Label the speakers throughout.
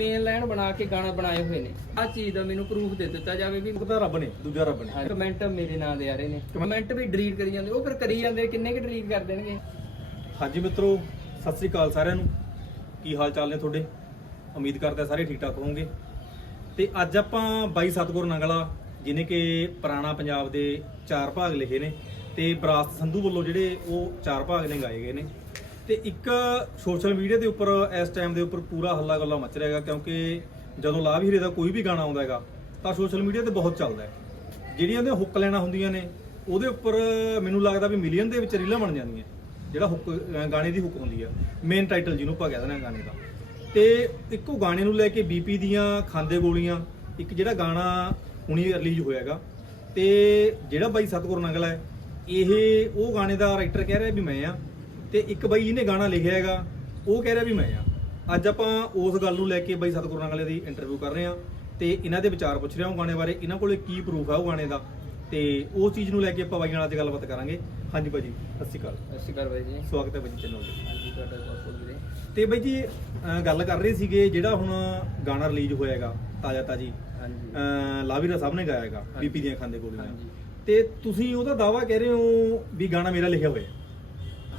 Speaker 1: Main line ਬਣਾ ਕੇ ਗਾਣਾ ਬਣਾਏ ਹੋਏ ਨੇ। ਆ ਚੀਜ਼ ਦਾ ਮੈਨੂੰ ਪ੍ਰੂਫ ਦੇ ਦਿੱਤਾ ਜਾਵੇ ਵੀ
Speaker 2: ਤਾਂ ਰੱਬ ਨੇ ਦੂਜਾ ਰੱਬ ਨੇ।
Speaker 1: ਕਮੈਂਟ ਮੇਰੇ ਨਾਂ ਦੇ ਆ ਰਹੇ ਨੇ। ਕਮੈਂਟ ਵੀ ਡਿਲੀਟ ਕਰੀ ਜਾਂਦੇ। ਉਹ ਫਿਰ ਕਰੀ ਜਾਂਦੇ ਕਿੰਨੇ ਕਿ ਡਿਲੀਟ ਕਰ ਦੇਣਗੇ?
Speaker 2: ਹਾਂਜੀ ਮਿੱਤਰੋ ਸਤਿ ਸ੍ਰੀ ਅਕਾਲ ਸਾਰਿਆਂ ਨੂੰ। ਕੀ ਹਾਲ ਚਾਲ ਨੇ ਤੁਹਾਡੇ? ਉਮੀਦ ਕਰਦੇ ਸਾਰੇ ਠੀਕ ਠਾਕ ਹੋਵੋਗੇ। ਤੇ ਅੱਜ ਆਪਾਂ ਬਾਈ ਸਤਗੁਰ ਨੰਗਲਾ ਜਿਨੇ ਕਿ ਪੁਰਾਣਾ ਪੰਜਾਬ ਦੇ ਚਾਰ ਭਾਗ ਲਿਖੇ ਨੇ ਤੇ ਬਰਾਸਤ ਸੰਧੂ ਵੱਲੋਂ ਜਿਹੜੇ ਉਹ ਚਾਰ ਭਾਗ ਨੇ ਗਾਏ ਗਏ ਨੇ। ਤੇ ਇੱਕ ਸੋਸ਼ਲ ਮੀਡੀਆ ਦੇ ਉੱਪਰ ਇਸ ਟਾਈਮ ਦੇ ਉੱਪਰ ਪੂਰਾ ਹੱਲਾ ਗੱਲਾ ਮਚ ਰਿਹਾ ਹੈਗਾ, ਕਿਉਂਕਿ ਜਦੋਂ ਲਾਭ ਹੀਰੇ ਦਾ ਕੋਈ ਵੀ ਗਾਣਾ ਆਉਂਦਾ ਹੈਗਾ, ਤਾਂ ਸੋਸ਼ਲ ਮੀਡੀਆ ਤੇ ਬਹੁਤ ਚੱਲਦਾ ਹੈ। ਜਿਹੜੀਆਂ ਉਹਦੇ ਹੁੱਕ ਲੈਣਾ ਹੁੰਦੀਆਂ ਨੇ, ਉਹਦੇ ਉੱਪਰ ਮੈਨੂੰ ਲੱਗਦਾ ਵੀ ਮਿਲੀਅਨ ਦੇ ਵਿੱਚ ਰੀਲਾਂ ਬਣ ਜਾਂਦੀਆਂ, ਜਿਹੜਾ ਹੁੱਕ ਗਾਣੇ ਦੀ ਹੁੱਕ ਹੁੰਦੀ ਆ ਮੇਨ ਟਾਈਟਲ ਜਿਹਨੂੰ ਆਪਾਂ ਕਹਿ ਦਿੰਦੇ ਆ ਗਾਣੇ ਦਾ। ਤੇ ਇੱਕੋ ਗਾਣੇ ਨੂੰ ਲੈ ਕੇ ਬੀਪੀ ਦੀਆਂ ਖਾਂਦੇ ਗੋਲੀਆਂ, ਇੱਕ ਜਿਹੜਾ ਗਾਣਾ ਹੁਣੀ ਰਿਲੀਜ਼ ਹੋਇਆਗਾ ਤੇ ਜਿਹੜਾ ਬਾਈ ਸਤਗੁਰ ਨੰਗਲ ਹੈ, ਇਹ ਉਹ ਗਾਣੇ ਦਾ ਰਾਈਟਰ ਕਹਿ ਰਿਹਾ ਵੀ ਮੈਂ ਆ ਤੇ ਇੱਕ ਬਾਈ ਇਹਨੇ ਗਾਣਾ ਲਿਖਿਆ ਹੈਗਾ ਉਹ ਕਹਿ ਰਿਹਾ ਵੀ ਮੈਂ ਆ। ਅੱਜ ਆਪਾਂ ਉਸ ਗੱਲ ਨੂੰ ਲੈ ਕੇ ਬਾਈ ਸਤਗੁਰ ਨੰਗਲੇ ਦੀ ਇੰਟਰਵਿਊ ਕਰ ਰਹੇ ਹਾਂ ਤੇ ਇਹਨਾਂ ਦੇ ਵਿਚਾਰ ਪੁੱਛ ਰਹੇ ਹਾਂ ਉਹ ਗਾਣੇ ਬਾਰੇ। ਇਹਨਾਂ ਕੋਲੇ ਕੀ ਪ੍ਰੂਫ ਆ ਉਹ ਗਾਣੇ ਦਾ? ਤੇ ਉਸ ਚੀਜ਼ ਨੂੰ ਲੈ ਕੇ ਆਪਾਂ ਬਾਈ ਨਾਲ ਅੱਜ ਗੱਲਬਾਤ ਕਰਾਂਗੇ। ਹਾਂਜੀ ਭਾਜੀ ਸਤਿ ਸ਼੍ਰੀ ਅਕਾਲ।
Speaker 1: ਸਤਿ ਸ਼੍ਰੀ ਅਕਾਲ ਬਾਈ ਜੀ।
Speaker 2: ਸਵਾਗਤ ਹੈ ਭਾਜੀ ਚੈਨਲ ਤੇ।
Speaker 1: ਹਾਂਜੀ ਤੁਹਾਡਾ ਬਹੁਤ ਬਹੁਤ ਵੀਰੇ
Speaker 2: ਤੇ ਬਾਈ ਜੀ ਅਹ ਗੱਲ ਕਰ ਰਹੇ ਸੀਗੇ ਜਿਹੜਾ ਹੁਣ ਗਾਣਾ ਰਿਲੀਜ਼ ਹੋਇਆਗਾ ਤਾਜ਼ਾ ਤਾਜੀ।
Speaker 1: ਹਾਂਜੀ।
Speaker 2: ਅਹ ਲਾਵੀਰਾ ਸਾਹਿਬ ਨੇ ਗਾਇਆਗਾ
Speaker 1: ਹਾਂਜੀ।
Speaker 2: ਬੀਪੀ ਦੀਆਂ ਖਾਂਦੇ ਗੋਲੀਆਂ।
Speaker 1: ਹਾਂਜੀ।
Speaker 2: ਤੇ ਤੁਸੀਂ ਉਹਦਾ ਦਾਵਾ ਕਹਿ ਰਹੇ ਹੋ ਵੀ ਗਾਣਾ ਮੇਰਾ ਲਿਖਿਆ ਹੋਇਆ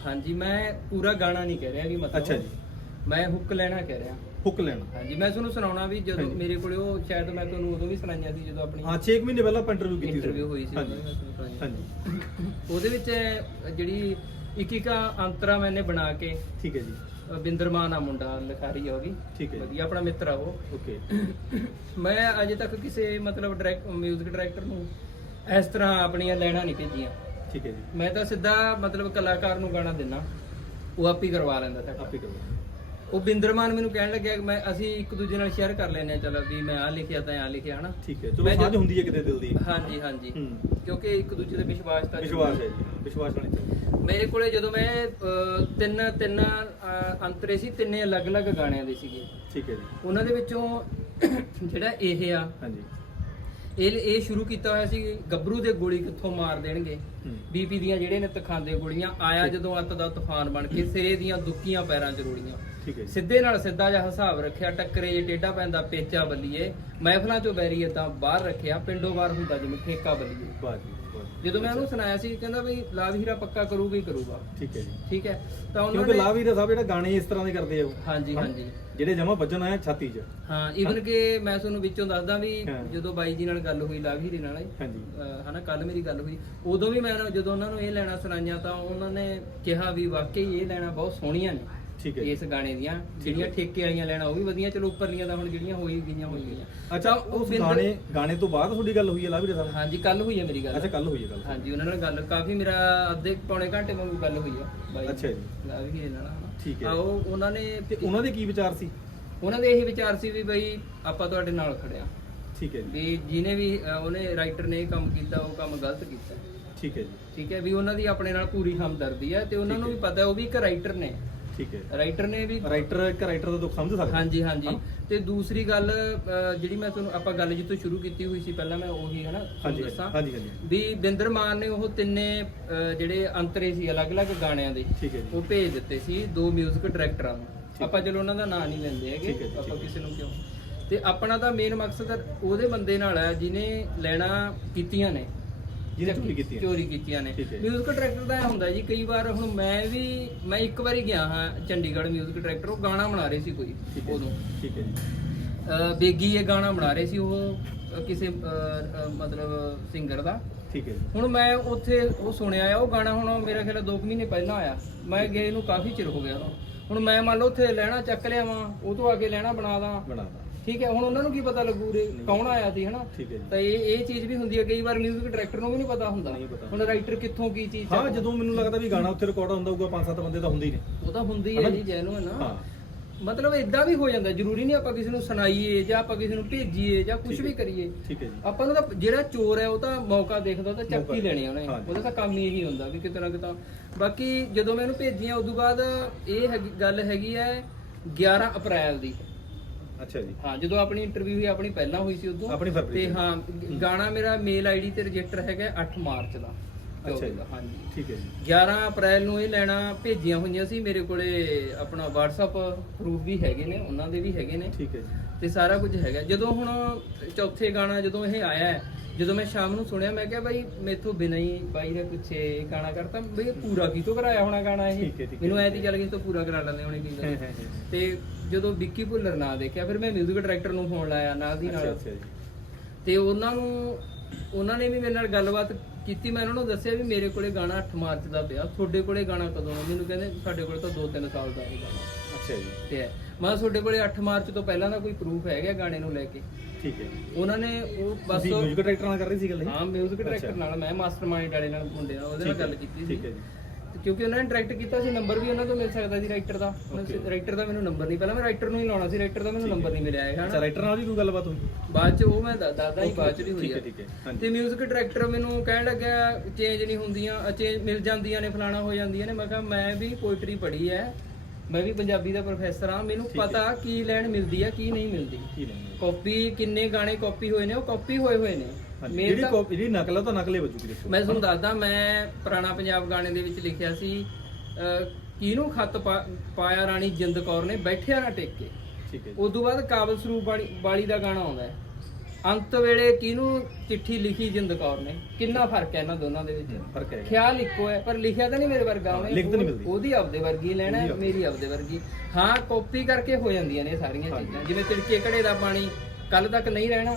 Speaker 1: ਹਾਂਜੀ ਮੈਂ ਪੂਰਾ ਗਾਣਾ ਨਹੀਂ ਕਹਿ ਰਿਹਾ ਕਿ ਮਤਲਬ
Speaker 2: ਅੱਛਾ ਜੀ।
Speaker 1: ਮੈਂ ਹੁੱਕ ਲੈਣਾ ਕਹਿ ਰਿਹਾ।
Speaker 2: ਹੁੱਕ ਲੈਣਾ।
Speaker 1: ਹਾਂਜੀ ਮੈਂ ਤੁਹਾਨੂੰ ਸੁਣਾਉਣਾ ਵੀ ਜਦੋਂ
Speaker 2: ਹਾਂਜੀ।
Speaker 1: ਮੇਰੇ ਕੋਲੇ ਉਹ ਸ਼ਾਇਦ ਮੈਂ ਤੁਹਾਨੂੰ ਉਦੋਂ ਵੀ ਸੁਣਾਈਆਂ ਸੀ ਜਦੋਂ ਆਪਣੀ
Speaker 2: ਹਾਂ 6 ਮਹੀਨੇ ਪਹਿਲਾਂ ਆਪਾਂ ਇੰਟਰਵਿਊ ਕੀਤੀ
Speaker 1: ਇੰਟਰਵਿਊ ਹੋਈ ਸੀ
Speaker 2: ਹਾਂਜੀ।
Speaker 1: ਉਦੋਂ ਵੀ ਮੈਂ ਤੁਹਾਨੂੰ ਸੁਣਾਈਆਂ।
Speaker 2: ਹਾਂਜੀ।
Speaker 1: ਉਹਦੇ ਵਿੱਚ ਜਿਹੜੀ ਇੱਕ ਇੱਕ ਅੰਤਰਾ ਮੈਨੇ ਬਣਾ ਕੇ
Speaker 2: ਠੀਕ ਹੈ ਜੀ।
Speaker 1: ਬਿੰਦਰਮਾਨ ਆ ਮੁੰਡਾ ਲਿਖਾਰੀ ਆ ਉਹ ਵੀ।
Speaker 2: ਠੀਕ ਹੈ ਜੀ।
Speaker 1: ਵਧੀਆ ਆਪਣਾ ਮਿੱਤਰ ਆ ਉਹ।
Speaker 2: ਓਕੇ।
Speaker 1: ਮੈਂ ਅਜੇ ਤੱਕ ਕਿਸੇ ਮਤਲਬ ਡਾਇਰੈਕਟ 뮤직 ਡਾਇਰੈਕਟਰ ਨੂੰ ਇਸ ਤਰ੍ਹਾਂ ਆਪਣੀਆਂ ਲੈਣਾ ਨਹੀਂ ਭੇਜੀਆਂ।
Speaker 2: ਠੀਕ ਹੈ ਜੀ।
Speaker 1: ਮੈਂ ਤਾਂ ਸਿੱਧਾ ਮਤਲਬ ਕਲਾਕਾਰ ਨੂੰ ਗਾਣਾ ਦਿੰਨਾ ਉਹ ਆਪ ਹੀ ਕਰਵਾ ਲੈਂਦਾ ਸਾਡਾ
Speaker 2: ਆਪੇ ਕਰੋ
Speaker 1: ਉਹ ਬਿੰਦਰਮਾਨ ਮੈਨੂੰ ਕਹਿਣ ਲੱਗਿਆ ਕਿ ਮੈਂ ਅਸੀਂ ਇੱਕ ਦੂਜੇ ਨਾਲ ਸ਼ੇਅਰ ਕਰ ਲੈਨੇ ਆ ਚਲੋ ਵੀ ਮੈਂ ਆ ਲਿਖਿਆ ਤਾਂ ਆ ਲਿਖਿਆ ਹਨਾ?
Speaker 2: ਠੀਕ ਹੈ। ਚਲੋ
Speaker 1: ਮੈਂ
Speaker 2: ਸਾਂਝ ਹੁੰਦੀ ਹੈ ਕਿਤੇ ਦਿਲ ਦੀ।
Speaker 1: ਹਾਂਜੀ ਹਾਂਜੀ।
Speaker 2: ਹੂੰ।
Speaker 1: ਕਿਉਂਕਿ ਇੱਕ ਦੂਜੇ ਦੇ ਵਿਸ਼ਵਾਸ ਤਾਂ
Speaker 2: ਵਿਸ਼ਵਾਸ ਹੈ ਜੀ। ਵਿਸ਼ਵਾਸ ਨਾਲ ਹੀ
Speaker 1: ਮੇਰੇ ਕੋਲੇ ਜਦੋਂ ਮੈਂ ਅਹ, ਤਿੰਨ ਤਿੰਨ ਅਹ, ਅੰਤਰੇ ਸੀ ਤਿੰਨੇ ਅਲੱਗ-ਅਲੱਗ ਗਾਣਿਆਂ ਦੇ ਸੀਗੇ।
Speaker 2: ਠੀਕ ਹੈ ਜੀ।
Speaker 1: ਉਹਨਾਂ ਦੇ ਵਿੱਚੋਂ ਜਿਹੜਾ ਇਹ ਆ
Speaker 2: ਹਾਂਜੀ।
Speaker 1: ਇਹ ਇਹ ਸ਼ੁਰੂ ਕੀਤਾ ਹੋਇਆ ਸੀ ਗੱਭਰੂ ਦੇ ਗੋਲੀ ਕਿੱਥੋਂ ਮਾਰ ਦੇਣਗੇ? ਬੀਪੀ ਦੀਆਂ ਜਿਹੜੇ ਨੇ ਤਖਾਂਦੇ ਗੋਲੀਆਂ ਆਇਆ ਜਦੋਂ ਅੱਤ ਦਾ ਤੂਫਾਨ ਬਣ ਕੇ ਸਿਰੇ ਦੀਆਂ ਦੁੱਕੀਆਂ ਪੈਰਾਂ 'ਚ ਰੋੜੀਆਂ।
Speaker 2: ਠੀਕ ਹੈ
Speaker 1: ਸਿੱਧੇ ਨਾਲ ਸਿੱਧਾ ਜਿਹਾ ਹਿਸਾਬ ਰੱਖਿਆ ਟੱਕਰੇ ਜੇ ਟੇਢਾ ਪੈਂਦਾ ਪੇਚਾ ਬੱਲੀਏ। ਮਹਿਫਲਾਂ 'ਚੋਂ ਬੈਰੀ ਏਦਾਂ ਬਾਹਰ ਰੱਖਿਆ ਪਿੰਡੋਂ ਬਾਹਰ ਹੁੰਦਾ ਜਿਵੇਂ ਠੇਕਾ ਬੱਲੀਏ।
Speaker 2: ਵਾਹ ਜੀ ਵਾਹ ਜੀ।
Speaker 1: ਜਦੋਂ ਮੈਂ ਉਹਨੂੰ ਸੁਣਾਇਆ ਸੀ ਕਹਿੰਦਾ ਵੀ ਲਾਭ ਹੀਰਾ ਪੱਕਾ ਕਰੂਗਾ ਹੀ ਕਰੂਗਾ।
Speaker 2: ਠੀਕ ਹੈ ਜੀ।
Speaker 1: ਠੀਕ ਹੈ? ਤਾਂ ਉਹਨਾਂ
Speaker 2: ਕਿਉਂਕਿ
Speaker 1: ਨੇ
Speaker 2: ਲਾਵੀਰਾ ਸਾਹਿਬ ਜਿਹੜਾ ਗਾਣੇ ਇਸ ਤਰ੍ਹਾਂ ਦੇ ਕਰਦੇ ਆ ਉਹ।
Speaker 1: ਹਾਂਜੀ ਹਾਂਜੀ।
Speaker 2: ਜਿਹੜੇ ਜਮਾ ਵੱਜਣ ਆਇਆ ਛਾਤੀ 'ਚ।
Speaker 1: ਹਾਂ ਈਵਨ ਕਿ ਮੈਂ ਤੁਹਾਨੂੰ ਵਿੱਚੋਂ ਦੱਸਦਾ ਵੀ
Speaker 2: ਹਾਂ।
Speaker 1: ਜਦੋਂ ਬਾਈ ਜੀ ਨਾਲ ਗੱਲ ਹੋਈ ਲਾਭ ਹੀਰੇ ਨਾਲ
Speaker 2: ਹਾਂਜੀ।
Speaker 1: ਅਹ ਹਨਾ ਕੱਲ ਮੇਰੀ ਗੱਲ ਹੋਈ। ਉਦੋਂ ਵੀ ਮੈਂ ਜਦੋਂ ਉਹਨਾਂ ਨੂੰ ਇਹ ਲੈਣਾ ਸੁਣਾਈਆਂ ਤਾਂ ਉਹਨਾਂ ਨੇ ਕਿਹਾ ਵੀ ਵਾਕਈ ਇਹ ਲੈਣਾ ਬਹੁਤ ਸੋਹਣੀਆਂ ਨੇ।
Speaker 2: ਠੀਕ ਹੈ ਜੀ।
Speaker 1: ਇਸ ਗਾਣੇ ਦੀਆਂ ਜਿਹੜੀਆਂ ਠੇਕੇ ਵਾਲੀਆਂ ਲੈਣਾ ਉਹ ਵੀ ਵਧੀਆ ਚਲੋ ਉੱਪਰਲੀਆਂ ਤਾਂ ਹੁਣ ਜਿਹੜੀਆਂ ਹੋਈ ਗਈਆਂ ਹੋਈ ਗਈਆਂ
Speaker 2: ਅੱਛਾ ਉਸ ਗਾਣੇ ਗਾਣੇ ਤੋਂ ਬਾਅਦ ਤੁਹਾਡੀ ਗੱਲ ਹੋਈ ਹੈ ਲਾਵੀਰਾ ਸਾਹਿਬ
Speaker 1: ਹਾਂਜੀ ਕੱਲ ਹੋਈ ਹੈ ਮੇਰੀ ਗੱਲ।
Speaker 2: ਅੱਛਾ ਕੱਲ ਹੋਈ ਹੈ ਗੱਲ
Speaker 1: ਹਾਂਜੀ ਉਹਨਾਂ ਨਾਲ ਗੱਲ ਕਾਫੀ ਮੇਰਾ ਅੱਧੇ ਪੌਣੇ ਘੰਟੇ ਵਾਂਗੂ ਗੱਲ ਹੋਈ ਆ ਬਾਈ।
Speaker 2: ਅੱਛਾ ਜੀ।
Speaker 1: ਲਾਭ ਹੀਰੇ ਨਾਲ ਹਨਾ।
Speaker 2: ਠੀਕ ਹੈ।
Speaker 1: ਉਹ ਉਹਨਾਂ ਨੇ
Speaker 2: ਤੇ ਉਹਨਾਂ ਦੇ ਕੀ ਵਿਚਾਰ ਸੀ?
Speaker 1: ਉਹਨਾਂ ਦੇ ਇਹੀ ਵਿਚਾਰ ਸੀ ਵੀ ਬਈ ਆਪਾਂ ਤੁਹਾਡੇ ਨਾਲ ਖੜਿਆ।
Speaker 2: ਠੀਕ ਹੈ ਜੀ।
Speaker 1: ਵੀ ਜਿਹਨੇ ਵੀ ਅਹ, ਉਹਨੇ ਰਾਈਟਰ ਨੇ ਇਹ ਕੰਮ ਕੀਤਾ ਉਹ ਕੰਮ ਗਲਤ ਕੀਤਾ।
Speaker 2: ਠੀਕ ਹੈ ਜੀ।
Speaker 1: ਠੀਕ ਹੈ ਵੀ ਉਹਨਾਂ ਦੀ ਆਪਣੇ ਨਾਲ ਪੂਰੀ ਹਮਦਰਦੀ ਹੈ ਤੇ ਉਹਨਾਂ ਨੂੰ। ਵੀ ਪਤਾ ਹੈ ਉਹ ਵੀ ਇੱਕ ਰਾਈਟਰ ਨੇ।
Speaker 2: ਠੀਕ ਹੈ।
Speaker 1: ਰਾਈਟਰ ਨੇ ਵੀ
Speaker 2: ਰਾਈਟਰ ਇੱਕ ਰਾਈਟਰ ਦਾ ਦੁੱਖ ਸਮਝ ਸਕਦਾ
Speaker 1: ਹਾਂਜੀ ਹਾਂਜੀ। ਤੇ ਦੂਸਰੀ ਗੱਲ ਜਿਹੜੀ ਮੈਂ ਤੁਹਾਨੂੰ ਆਪਾਂ ਗੱਲ ਜਿੱਥੋਂ ਸ਼ੁਰੂ ਕੀਤੀ ਹੋਈ ਸੀ ਪਹਿਲਾਂ ਮੈਂ ਉਹੀ ਹੈ ਨਾ
Speaker 2: ਹਾਂਜੀ ਹਾਂਜੀ ਹਾਂਜੀ।
Speaker 1: ਵੀ ਬਿੰਦਰ ਮਾਨ ਨੇ ਉਹ ਤਿੰਨੇ ਜਿਹੜੇ ਅੰਤਰੇ ਸੀ ਅਲੱਗ-ਅਲੱਗ ਗਾਣਿਆਂ ਦੇ
Speaker 2: ਠੀਕ ਹੈ ਜੀ।
Speaker 1: ਉਹ ਭੇਜ ਦਿੱਤੇ ਸੀ ਦੋ 뮤직 ਡਾਇਰੈਕਟਰਾਂ ਨੂੰ। ਆਪਾਂ ਚਲੋ ਉਹਨਾਂ ਦਾ ਨਾਂ ਨਹੀਂ ਲੈਂਦੇ ਹੈਗੇ
Speaker 2: ਠੀਕ ਹੈ ਜੀ,
Speaker 1: ਆਪਾਂ। ਕਿਸੇ ਨੂੰ ਕਿਉਂ? ਤੇ ਆਪਣਾ ਤਾਂ ਮੇਨ ਮਕਸਦ ਉਹਦੇ ਬੰਦੇ ਨਾਲ ਹੈ ਜਿਨੇ ਲੈਣਾ ਕੀਤੀਆਂ ਨੇ।
Speaker 2: ਜਿਹਨੇ ਚੋਰੀ ਕੀਤੀ ਹੈ
Speaker 1: ਚੋਰੀ ਕੀਤੀਆਂ ਨੇ।
Speaker 2: ਠੀਕ ਹੈ।
Speaker 1: ਮਿਊਜ਼ਿਕ ਡਾਇਰੈਕਟਰ ਦਾ ਇਹ ਹੁੰਦਾ ਜੀ ਕਈ ਵਾਰ ਹੁਣ ਮੈਂ ਵੀ ਮੈਂ ਇੱਕ ਵਾਰੀ ਗਿਆ ਹਾਂ ਚੰਡੀਗੜ੍ਹ ਮਿਊਜ਼ਿਕ ਡਾਇਰੈਕਟਰ ਉਹ ਗਾਣਾ ਬਣਾ ਰਹੇ ਸੀ ਕੋਈ
Speaker 2: ਠੀਕ ਹੈ
Speaker 1: ਉਦੋਂ।
Speaker 2: ਠੀਕ ਹੈ ਜੀ।
Speaker 1: ਅਹ ਬੇਗੀ ਇਹ ਗਾਣਾ ਬਣਾ ਰਹੇ ਸੀ ਉਹ ਅਹ ਕਿਸੇ ਅਹ, ਅਹ, ਮਤਲਬ ਸਿੰਗਰ ਦਾ।
Speaker 2: ਠੀਕ ਹੈ ਜੀ।
Speaker 1: ਹੁਣ ਮੈਂ ਉੱਥੇ ਉਹ ਸੁਣਿਆ ਆ ਉਹ ਗਾਣਾ ਹੁਣ ਮੇਰਾ ਖਿਆਲ 2 ਮਹੀਨੇ ਪਹਿਲਾਂ ਆਇਆ। ਮੈਂ ਗਏ ਨੂੰ ਕਾਫੀ ਚਿਰ ਹੋ ਗਿਆ ਉਹਨੂੰ ਹੁਣ ਮੈਂ ਮੰਨ ਲਓ ਉੱਥੇ ਲੈਣਾ ਚੱਕ ਲਿਆ ਵਾਂ ਉਹ ਤੋਂ ਆ ਕੇ ਲੈਣਾ ਬਣਾ ਦਾਂ।
Speaker 2: ਬਣਾ ਤਾ
Speaker 1: ਠੀਕ ਹੈ ਹੁਣ ਉਹਨਾਂ ਨੂੰ ਕੀ ਪਤਾ ਲੱਗੂ ਰੇ ਕੌਣ ਆਇਆ ਸੀ ਹਨਾ?
Speaker 2: ਠੀਕ ਹੈ ਜੀ।
Speaker 1: ਤਾਂ ਇਹ ਇਹ ਚੀਜ਼ ਵੀ ਹੁੰਦੀ ਹੈ ਕਈ ਵਾਰ ਮਿਊਜ਼ਿਕ ਡਾਇਰੈਕਟਰ ਨੂੰ ਵੀ ਨਹੀਂ ਪਤਾ ਹੁੰਦਾ।
Speaker 2: ਨਹੀਂ ਪਤਾ।
Speaker 1: ਹੁਣ ਰਾਈਟਰ ਕਿੱਥੋਂ ਕੀ ਚੀਜ਼
Speaker 2: ਹਾਂ
Speaker 1: ਚੱਕ-
Speaker 2: ਜਦੋਂ ਮੈਨੂੰ ਲੱਗਦਾ ਵੀ ਗਾਣਾ ਉੱਥੇ ਰਿਕਾਰਡ ਹੁੰਦਾ ਹੋਊਗਾ ਪੰਜ ਸੱਤ ਬੰਦੇ ਤਾਂ ਹੁੰਦੇ ਹੀ ਨੇ।
Speaker 1: ਉਹ ਤਾਂ ਹੁੰਦੀ ਹੈ
Speaker 2: ਹਨਾ
Speaker 1: ਜੀ? ਜੈਨੂਨ ਨਾ।
Speaker 2: ਹਾਂ।
Speaker 1: ਮਤਲਬ ਇਦਾਂ ਵੀ ਹੋ ਜਾਂਦਾ ਜ਼ਰੂਰੀ ਨਹੀਂ ਆਪਾਂ ਕਿਸੇ ਨੂੰ ਸੁਣਾਈਏ ਜਾਂ ਆਪਾਂ ਕਿਸੇ ਨੂੰ ਭੇਜੀਏ ਜਾਂ ਕੁਝ
Speaker 2: ਠੀਕ
Speaker 1: ਵੀ
Speaker 2: ਹੈ।
Speaker 1: ਕਰੀਏ।
Speaker 2: ਠੀਕ ਹੈ ਜੀ।
Speaker 1: ਆਪਾਂ ਨੂੰ ਤਾਂ ਜਿਹੜਾ ਚੋਰ ਹੈ ਉਹ ਤਾਂ ਮੌਕਾ ਦੇਖਦਾ ਉਹ ਤਾਂ ਚੱਕ
Speaker 2: ਮੌਕਾ
Speaker 1: ਹੀ ਲੈਣੇ ਉਹਨੇ।
Speaker 2: ਹਾਂਜੀ।
Speaker 1: ਉਹਦਾ ਤਾਂ ਕੰਮ ਹੀ ਇਹੀ ਹੁੰਦਾ ਵੀ ਕਿਤੇ ਨਾ ਕਿਤੇ ਬਾਕੀ ਜਦੋਂ ਮੈਂ ਇਹਨੂੰ ਭੇਜੀਆਂ ਉਦੋਂ ਬਾਅਦ ਇਹ ਹੈਗੀ- ਗੱਲ ਹੈਗੀ ਹੈ 11 ਅਪ੍ਰੈਲ ਦੀ।
Speaker 2: ਅੱਛਾ ਜੀ।
Speaker 1: ਹਾਂ ਜਦੋਂ ਆਪਣੀ ਇੰਟਰਵਿਊ ਹੋਈ ਆਪਣੀ ਪਹਿਲਾਂ ਹੋਈ ਸੀ ਉਦੋਂ।
Speaker 2: ਆਪਣੀ ਫਰਵਰੀ
Speaker 1: ਤੇ
Speaker 2: ਦੀ।
Speaker 1: ਹਾਂ ਗਾਣਾ ਮੇਰਾ ਮੇਲ ਆਈਡੀ ਤੇ ਰਜਿਸਟਰ ਹੈਗਾ 8 ਮਾਰਚ ਦਾ
Speaker 2: ਅੱਛਾ ਜੀ।
Speaker 1: ਦਾ, ਹਾਂਜੀ।
Speaker 2: ਠੀਕ ਹੈ ਜੀ।
Speaker 1: 11 ਅਪ੍ਰੈਲ ਨੂੰ ਇਹ ਲੈਣਾ ਭੇਜੀਆਂ ਹੋਈਆਂ ਸੀ ਮੇਰੇ ਕੋਲੇ ਆਪਣਾ WhatsApp ਪ੍ਰੂਫ ਵੀ ਹੈਗੇ ਨੇ ਉਹਨਾਂ ਦੇ ਵੀ ਹੈਗੇ ਨੇ।
Speaker 2: ਠੀਕ ਹੈ ਜੀ।
Speaker 1: ਤੇ ਸਾਰਾ ਕੁਝ ਹੈਗਾ। ਜਦੋਂ ਹੁਣ ਚੌਥੇ ਗਾਣਾ ਜਦੋਂ ਇਹ ਆਇਆ ਹੈ, ਜਦੋਂ ਮੈਂ ਸ਼ਾਮ ਨੂੰ ਸੁਣਿਆ ਮੈਂ ਕਿਹਾ ਬਾਈ ਮੇਥੋਂ ਬਿਨਾਂ ਹੀ ਬਾਈ ਨੇ ਪੁੱਛੇ ਇਹ ਗਾਣਾ ਕਰਤਾ। ਬਈ ਇਹ ਪੂਰਾ ਕਿਤੋਂ ਕਰਾਇਆ ਹੋਣਾ ਗਾਣਾ ਇਹ?
Speaker 2: ਠੀਕ ਹੈ, ਠੀਕ ਹੈ।
Speaker 1: ਮੈਨੂੰ ਐ ਤੀ ਚੱਲ ਗਈ ਤੋਂ ਪੂਰਾ ਕਰਾ ਲੈਂਦੇ ਹੋਣੇ ਕੀ ਗੱਲ
Speaker 2: ਹਾਂ।
Speaker 1: ਤੇ ਜਦੋਂ ਵਿੱਕੀ ਭੁੱਲਰ ਨਾਂ ਦੇਖਿਆ ਫਿਰ ਮੈਂ 뮤직 ਡਾਇਰੈਕਟਰ ਨੂੰ ਫੋਨ ਲਾਇਆ ਨਾਲ ਦੀ ਨਾਲ। ਤੇ ਉਹਨਾਂ ਨੂੰ ਉਹਨਾਂ ਨੇ ਵੀ ਮੇਰੇ ਨਾਲ ਗੱਲਬਾਤ ਕੀਤੀ ਮੈਂ ਉਹਨਾਂ ਨੂੰ ਦੱਸਿਆ ਵੀ ਮੇਰੇ ਕੋਲੇ ਗਾਣਾ 8 ਮਾਰਚ ਦਾ ਪਿਆ ਤੁਹਾਡੇ ਕੋਲੇ ਗਾਣਾ ਕਦੋਂ ਆ? ਮੈਨੂੰ ਕਹਿੰਦੇ ਸਾਡੇ ਕੋਲੇ ਤਾਂ 2-3 ਸਾਲ ਦਾ ਹੈ ਗਾਣਾ।
Speaker 2: ਅੱਛਾ ਜੀ।
Speaker 1: ਤੇ ਮੈਂ ਤੁਹਾਡੇ ਕੋਲੇ 8 ਮਾਰਚ ਤੋਂ ਪਹਿਲਾਂ ਦਾ ਕੋਈ ਪ੍ਰੂਫ ਹੈਗਾ ਗਾਣੇ ਨੂੰ ਲੈ ਕੇ?
Speaker 2: ਠੀਕ ਹੈ।
Speaker 1: ਉਹਨਾਂ ਨੇ ਉਹ ਬਸ
Speaker 2: ਮਿਊਜ਼ਿਕ ਡਾਇਰੈਕਟਰ ਨਾਲ ਕਰ ਰਹੀ ਸੀ ਗੱਲ
Speaker 1: ਹਾਂ ਮਿਊਜ਼ਿਕ ਡਾਇਰੈਕਟਰ ਨਾਲ ਮੈਂ ਮਾਸਟਰਮਾਈਂਡ ਵਾਲੇ ਨਾਲ ਮੁੰਡੇ ਉਹਦੇ ਨਾਲ ਗੱਲ ਕੀਤੀ ਸੀ
Speaker 2: ਠੀਕ ਹੈ ਜੀ।
Speaker 1: ਕਿਉਂਕਿ ਉਹਨਾਂ ਨੇ ਡਾਇਰੈਕਟ ਕੀਤਾ ਸੀ ਨੰਬਰ ਵੀ ਉਹਨਾਂ ਤੋਂ ਮਿਲ ਸਕਦਾ ਸੀ ਰਾਈਟਰ ਦਾ. ਰਾਈਟਰ ਦਾ ਮੈਨੂੰ ਨੰਬਰ ਨਹੀਂ ਪਹਿਲਾਂ ਮੈਂ ਰਾਈਟਰ ਨੂੰ ਹੀ ਲਾਉਣਾ ਸੀ ਰਾਈਟਰ ਦਾ ਮੈਨੂੰ ਨੰਬਰ ਨਹੀਂ ਮਿਲਿਆ ਹੈਗਾ
Speaker 2: ਅੱਛਾ ਰਾਈਟਰ ਨਾਲ ਵੀ ਕੋਈ ਗੱਲਬਾਤ ਹੋਈ?
Speaker 1: ਬਾਅਦ ਚ ਉਹ ਮੈਂ ਦਾਦਾ ਹੀ ਬਾਅਦ ਚ ਵੀ ਹੋਈ
Speaker 2: ਠੀਕ ਹੈ ਹੈ
Speaker 1: ਤੇ 뮤직 ਡਾਇਰੈਕਟਰ ਮੈਨੂੰ ਕਹਿਣ ਲੱਗਿਆ ਚੇਂਜ ਨਹੀਂ ਹੁੰਦੀਆਂ ਚੇਂਜ ਮਿਲ ਜਾਂਦੀਆਂ ਨੇ ਫਲਾਣਾ ਹੋ ਜਾਂਦੀਆਂ ਨੇ। ਮੈਂ ਕਿਹਾ ਮੈਂ ਵੀ ਪੋਇਟਰੀ ਪੜ੍ਹੀ ਹੈ ਮੈਂ ਵੀ ਪੰਜਾਬੀ ਦਾ ਪ੍ਰੋਫੈਸਰ ਹਾਂ ਮੈਨੂੰ
Speaker 2: ਹੈ।
Speaker 1: ਪਤਾ ਕੀ ਲੈਣ ਮਿਲਦੀ ਆ ਕੀ ਨਹੀਂ ਮਿਲਦੀ।
Speaker 2: ਕੀ ਨਹੀਂ
Speaker 1: ਕਾਪੀ ਕਿੰਨੇ ਗਾਣੇ ਕਾਪੀ ਹੋਏ ਨੇ ਉਹ ਕਾਪੀ ਹੋਏ ਹੋਏ ਨੇ।
Speaker 2: ਹਾਂਜੀ
Speaker 1: ਮੇਰੇ
Speaker 2: ਜਿਹੜੀ
Speaker 1: ਤਾਂ-
Speaker 2: ਕਾਪੀ ਜਿਹੜੀ ਨਕਲ ਆ ਉਹ ਤਾਂ ਨਕਲੇ ਵੱਜੂਗੀ ਦੇਖੋ।
Speaker 1: ਮੈਂ ਤੁਹਾਨੂੰ ਦੱਸਦਾ ਮੈਂ ਪੁਰਾਣਾ ਪੰਜਾਬ ਗਾਣੇ ਦੇ ਵਿੱਚ ਲਿਖਿਆ ਸੀ ਅਹ, ਕਿਹਨੂੰ ਖੱਤ ਪਾ- ਪਾਇਆ ਰਾਣੀ ਜਿੰਦ ਕੌਰ ਨੇ ਬੈਠਿਆ ਨਾ ਟੇਕ।
Speaker 2: ਠੀਕ ਹੈ ਜੀ।
Speaker 1: ਉਸ ਤੋਂ ਬਾਅਦ ਕਾਬਲ ਸਰੂਪ ਵਾਲੀ ਵਾਲੀ ਦਾ ਗਾਣਾ ਆਉਂਦਾ ਹੈ। ਅੰਤ ਵੇਲੇ ਕਿਹਨੂੰ ਚਿੱਠੀ ਲਿਖੀ ਜਿੰਦ ਕੌਰ ਨੇ? ਕਿੰਨਾ ਫ਼ਰਕ ਹੈ ਇਹਨਾਂ ਦੋਨਾਂ ਦੇ ਵਿੱਚ?
Speaker 2: ਫ਼ਰਕ ਹੈ
Speaker 1: ਖਿਆਲ ਇੱਕੋ ਹੈ ਪਰ ਲਿਖਿਆ ਤਾਂ ਨਹੀਂ ਮੇਰੇ ਵਰਗਾ ਉਹਨੇ।
Speaker 2: ਲਿਖਤ ਨਹੀਂ ਮਿਲਦੀ।
Speaker 1: ਉਹਦੀ ਆਪਦੇ ਵਰਗੀ ਲੈਣਾ ਹੈ। ਮੇਰੀ ਆਪਦੇ ਵਰਗੀ ਹਾਂ। ਕਾਪੀ ਕਰਕੇ ਹੋ ਜਾਂਦੀਆਂ ਨੇ ਇਹ ਸਾਰੀਆਂ। ਚੀਜ਼ਾਂ। ਜਿਵੇਂ ਤਿੜਕੇ ਘੜੇ ਦਾ ਪਾਣੀ ਕੱਲ ਤੱਕ ਨਹੀਂ ਰਹਿਣਾ।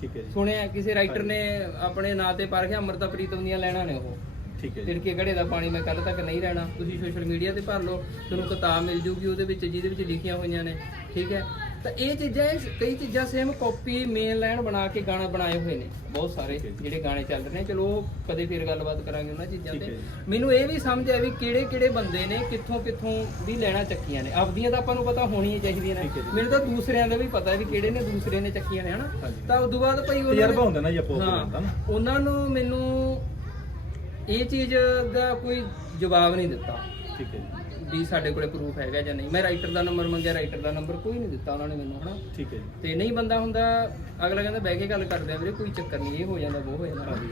Speaker 2: ਠੀਕ ਹੈ ਜੀ।
Speaker 1: ਸੁਣਿਆ ਕਿਸੇ ਰਾਈਟਰ ਨੇ ਆਪਣੇ ਨਾਂ ਤੇ ਪਾ ਕੇ ਅਮਰਤਾ ਪ੍ਰੀਤਮ ਦੀਆਂ ਲੈਣਾ ਨੇ ਉਹ।
Speaker 2: ਠੀਕ ਹੈ ਜੀ।
Speaker 1: ਤਿੜਕੇ ਘੜੇ ਦਾ ਪਾਣੀ ਮੈਂ ਕੱਲ ਤੱਕ ਨਹੀਂ ਰਹਿਣਾ। ਤੁਸੀਂ ਸੋਸ਼ਲ ਮੀਡੀਆ ਤੇ ਭਰ ਲਓ ਤੁਹਾਨੂੰ ਕਿਤਾਬ ਮਿਲ ਜੂਗੀ ਉਹਦੇ ਵਿੱਚ ਜਿਹਦੇ ਵਿੱਚ ਲਿਖੀਆਂ ਹੋਈਆਂ ਨੇ ਠੀਕ ਹੈ? ਤਾਂ ਇਹ ਚੀਜ਼ਾਂ ਇਹ ਕਈ ਚੀਜ਼ਾਂ ਸੇਮ ਕਾਪੀ ਮੇਨ ਲਾਈਨ ਬਣਾ ਕੇ ਗਾਣਾ ਬਣਾਏ ਹੋਏ ਨੇ। ਬਹੁਤ ਸਾਰੇ। ਜਿਹੜੇ ਗਾਣੇ ਚੱਲ ਰਹੇ ਨੇ। ਚਲੋ ਕਦੇ ਫਿਰ ਗੱਲਬਾਤ ਕਰਾਂਗੇ ਉਹਨਾਂ ਚੀਜ਼ਾਂ ਤੇ। ਮੈਨੂੰ ਇਹ ਵੀ ਸਮਝ ਆਇਆ ਵੀ ਕਿਹੜੇ ਕਿਹੜੇ ਬੰਦੇ ਨੇ ਕਿੱਥੋਂ ਕਿੱਥੋਂ ਵੀ ਲੈਣਾ ਚੱਕੀਆਂ ਨੇ। ਆਪਦੀਆਂ ਤਾਂ ਆਪਾਂ ਨੂੰ ਪਤਾ ਹੋਣੀਆਂ ਚਾਹੀਦੀਆਂ ਨੇ। ਮੈਨੂੰ ਤਾਂ ਦੂਸਰਿਆਂ ਦਾ ਵੀ ਪਤਾ ਵੀ ਕਿਹੜੇ ਨੇ ਦੂਸਰੇ ਨੇ ਚੱਕੀਆਂ ਨੇ ਹਨਾ। ਤਾਂ ਉਸ ਤੋਂ ਬਾਅਦ ਭਾਈ ਉਹਨਾਂ
Speaker 2: ਤਜਰਬਾ
Speaker 1: ਨੇ-
Speaker 2: ਹੁੰਦਾ ਨਾ ਜੀ ਆਪੋ ਆਪਣੇ
Speaker 1: ਹਾਂ।
Speaker 2: ਦਾ ਨਾ
Speaker 1: ਉਹਨਾਂ ਨੂੰ ਮੈਨੂੰ ਇਹ ਚੀਜ਼ ਦਾ ਕੋਈ ਜਵਾਬ ਨਹੀਂ ਦਿੱਤਾ।
Speaker 2: ਠੀਕ ਹੈ
Speaker 1: ਵੀ ਸਾਡੇ ਕੋਲੇ ਪ੍ਰੂਫ ਹੈਗਾ ਜਾਂ ਨਹੀਂ। ਮੈਂ ਰਾਈਟਰ ਦਾ ਨੰਬਰ ਮੰਗਿਆ ਰਾਈਟਰ ਦਾ ਨੰਬਰ ਕੋਈ ਨਹੀਂ ਦਿੱਤਾ ਉਹਨਾਂ ਨੇ ਮੈਨੂੰ ਹਨਾ।
Speaker 2: ਠੀਕ ਹੈ ਜੀ।
Speaker 1: ਤੇ ਨਹੀਂ ਬੰਦਾ ਹੁੰਦਾ ਅਗਲਾ ਕਹਿੰਦਾ ਬਹਿ ਕੇ ਗੱਲ ਕਰਦੇ ਆ ਵੀਰੇ ਕੋਈ ਚੱਕਰ ਨਹੀਂ ਇਹ ਹੋ ਜਾਂਦਾ ਉਹ ਹੋ ਜਾਂਦਾ।
Speaker 2: ਹਾਂਜੀ।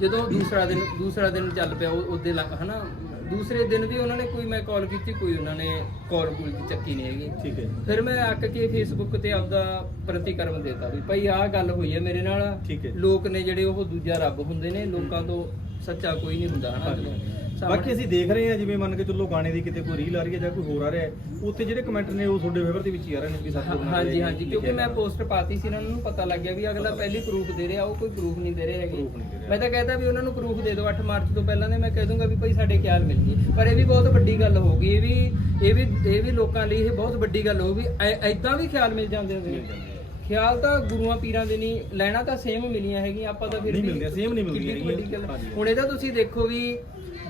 Speaker 1: ਜਦੋਂ ਦੂਸਰਾ ਦਿਨ ਦੂਸਰਾ ਦਿਨ ਚੱਲ ਪਿਆ ਉਹ ਉਹਦੇ ਲੱਗ ਹਨਾ ਦੂਸਰੇ ਦਿਨ ਵੀ ਉਹਨਾਂ ਨੇ ਕੋਈ ਮੈਂ ਕਾਲ ਕੀਤੀ ਕੋਈ ਉਹਨਾਂ ਨੇ ਕਾਲ ਕੋਈ ਚੱਕੀ ਨਹੀਂ ਹੈਗੀ।
Speaker 2: ਠੀਕ ਹੈ ਜੀ।
Speaker 1: ਫਿਰ ਮੈਂ ਅੱਕ ਕੇ ਫੇਸਬੁੱਕ ਤੇ ਆਪਦਾ ਪ੍ਰਤੀਕਰਮ ਦੇਤਾ ਵੀ ਭਾਈ ਆਹ ਗੱਲ ਹੋਈ ਹੈ ਮੇਰੇ ਨਾਲ।
Speaker 2: ਠੀਕ ਹੈ।
Speaker 1: ਲੋਕ ਨੇ ਜਿਹੜੇ ਉਹ ਦੂਜਾ ਰੱਬ ਹੁੰਦੇ ਨੇ ਲੋਕਾਂ ਤੋਂ ਸੱਚਾ ਕੋਈ ਨਹੀਂ ਹੁੰਦਾ ਹਨਾ। ਜਦੋਂ
Speaker 2: ਬਾਕੀ ਅਸੀਂ ਦੇਖ ਰਹੇ ਹਾਂ ਜਿਵੇਂ ਮੰਨ ਕੇ ਚੱਲੋ ਗਾਣੇ ਦੀ ਕਿਤੇ ਕੋਈ ਰੀਲ ਆ ਰਹੀ ਹੈ ਜਾਂ ਕੋਈ ਹੋਰ ਆ ਰਿਹਾ ਹੈ ਉੱਥੇ ਜਿਹੜੇ ਕਮੈਂਟ ਨੇ ਉਹ ਤੁਹਾਡੇ ਫੇਵਰ ਦੇ ਵਿੱਚ ਹੀ ਆ ਰਹੇ ਨੇ ਵੀ ਸਤਿਗੁਰੂ ਨਾਲ
Speaker 1: ਹਾਂਜੀ ਹਾਂਜੀ ਕਿਉਂਕਿ ਮੈਂ ਪੋਸਟ ਪਾਤੀ ਸੀ ਇਹਨਾਂ ਨੂੰ ਪਤਾ ਲੱਗ ਗਿਆ ਵੀ ਅਗਲਾ ਪਹਿਲੀ ਪ੍ਰੂਫ ਦੇ ਰਿਹਾ ਉਹ ਕੋਈ ਪ੍ਰੂਫ ਨਹੀਂ ਦੇ ਰਹੇ ਹੈਗੇ
Speaker 2: Proof ਨਹੀਂ ਦੇ ਰਿਹਾ।
Speaker 1: ਮੈਂ ਤਾਂ ਕਹਿੰਦਾ ਵੀ ਉਹਨਾਂ ਨੂੰ ਪ੍ਰੂਫ ਦੇ ਦਿਓ 8 ਮਾਰਚ ਤੋਂ ਪਹਿਲਾਂ ਦੇ ਮੈਂ ਕਹਿ ਦੂੰਗਾ ਵੀ ਭਾਈ ਸਾਡੇ ਖਿਆਲ ਮਿਲ ਗਈ ਪਰ ਇਹ ਵੀ ਬਹੁਤ ਵੱਡੀ ਗੱਲ ਹੋਊਗੀ ਇਹ ਵੀ ਇਹ ਵੀ ਇਹ ਵੀ ਲੋਕਾਂ ਲਈ ਇਹ ਬਹੁਤ ਵੱਡੀ ਗੱਲ ਹੋਊਗੀ ਐਦਾਂ ਵੀ ਖਿਆਲ ਮਿਲ ਜਾਂਦੇ ਹੁੰਦੇ ਨੇ। ਖਿਆਲ ਤਾਂ ਗੁਰੂਆਂ ਪੀਰਾਂ ਦੇ ਨਹੀਂ ਲੈਣਾ ਤਾਂ ਸੇਮ ਮਿਲੀਆਂ ਹੈਗੀਆਂ ਆਪਾਂ ਤਾਂ ਫਿਰ
Speaker 2: ਨਹੀਂ ਮਿਲਦੀਆਂ, same ਨਹੀਂ ਮਿਲਦੀਆਂ
Speaker 1: ਕਿੱਡੀ ਕੁ ਵੱਡੀ
Speaker 2: ਹੈਗੀਆਂ।
Speaker 1: ਗੱਲ।
Speaker 2: ਹਾਂਜੀ।
Speaker 1: ਹੁਣ ਇਹਦਾ ਤੁਸੀਂ ਦੇਖੋ ਵੀ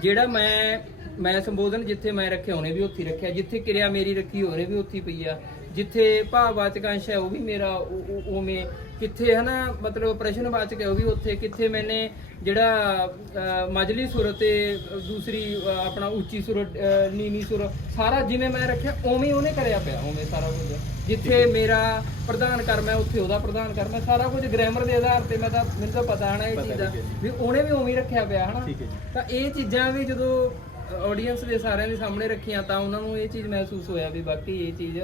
Speaker 1: ਜਿਹੜਾ ਮੈਂ ਮੈਂ ਸੰਬੋਧਨ ਜਿੱਥੇ ਮੈਂ ਰੱਖਿਆ ਉਹਨੇ ਵੀ ਉੱਥੇ ਹੀ ਰੱਖਿਆ ਜਿੱਥੇ ਕਿਰਿਆ ਮੇਰੀ ਰੱਖੀ ਉਹਨੇ ਵੀ ਉੱਥੇ ਹੀ ਪਈ ਆ ਜਿੱਥੇ ਭਾਵਵਾਚਕ ਅੰਸ਼ ਹੈ ਉਹ ਵੀ ਮੇਰਾ ਉਵੇਂ ਕਿੱਥੇ ਹਨਾ ਮਤਲਬ ਪ੍ਰਸ਼ਨਵਾਚਕ ਹੈ ਉਹ ਵੀ ਉੱਥੇ ਕਿੱਥੇ ਮੈਨੇ ਜਿਹੜਾ ਮਜਲੀ ਸੁਰ ਤੇ ਦੂਸਰੀ ਆਪਣਾ ਉੱਚੀ ਸੁਰ ਨੀਵੀਂ ਸੁਰ ਸਾਰਾ ਜਿਵੇਂ ਮੈਂ ਰੱਖਿਆ ਉਵੇਂ ਹੀ ਉਹਨੇ ਕਰਿਆ ਪਿਆ ਉਵੇਂ ਸਾਰਾ ਕੁਝ। ਜਿੱਥੇ ਮੇਰਾ ਪ੍ਰਧਾਨ ਕਰਮ ਹੈ ਉੱਥੇ ਉਹਦਾ ਪ੍ਰਧਾਨ ਕਰਮ ਹੈ ਸਾਰਾ ਕੁਝ ਗ੍ਰਾਮਰ ਦੇ ਆਧਾਰ ਤੇ ਮੈਂ ਤਾਂ ਮੈਨੂੰ ਤਾਂ ਪਤਾ ਹਨਾ ਇਹ ਚੀਜ਼।
Speaker 2: ਹੈ।
Speaker 1: ਵੀ ਉਹਨੇ ਵੀ ਉਵੇਂ ਹੀ ਰੱਖਿਆ ਪਿਆ ਹਨਾ।
Speaker 2: ਹੈ
Speaker 1: ਤਾਂ ਇਹ ਚੀਜ਼ਾਂ ਵੀ ਜਦੋਂ ਆਡੀਅנס ਦੇ ਸਾਰਿਆਂ ਦੇ ਸਾਹਮਣੇ ਰੱਖੀਆਂ ਤਾਂ ਉਹਨਾਂ ਨੂੰ ਇਹ ਚੀਜ਼ ਮਹਿਸੂਸ ਹੋਇਆ ਵੀ ਬਾਕੀ ਇਹ ਚੀਜ਼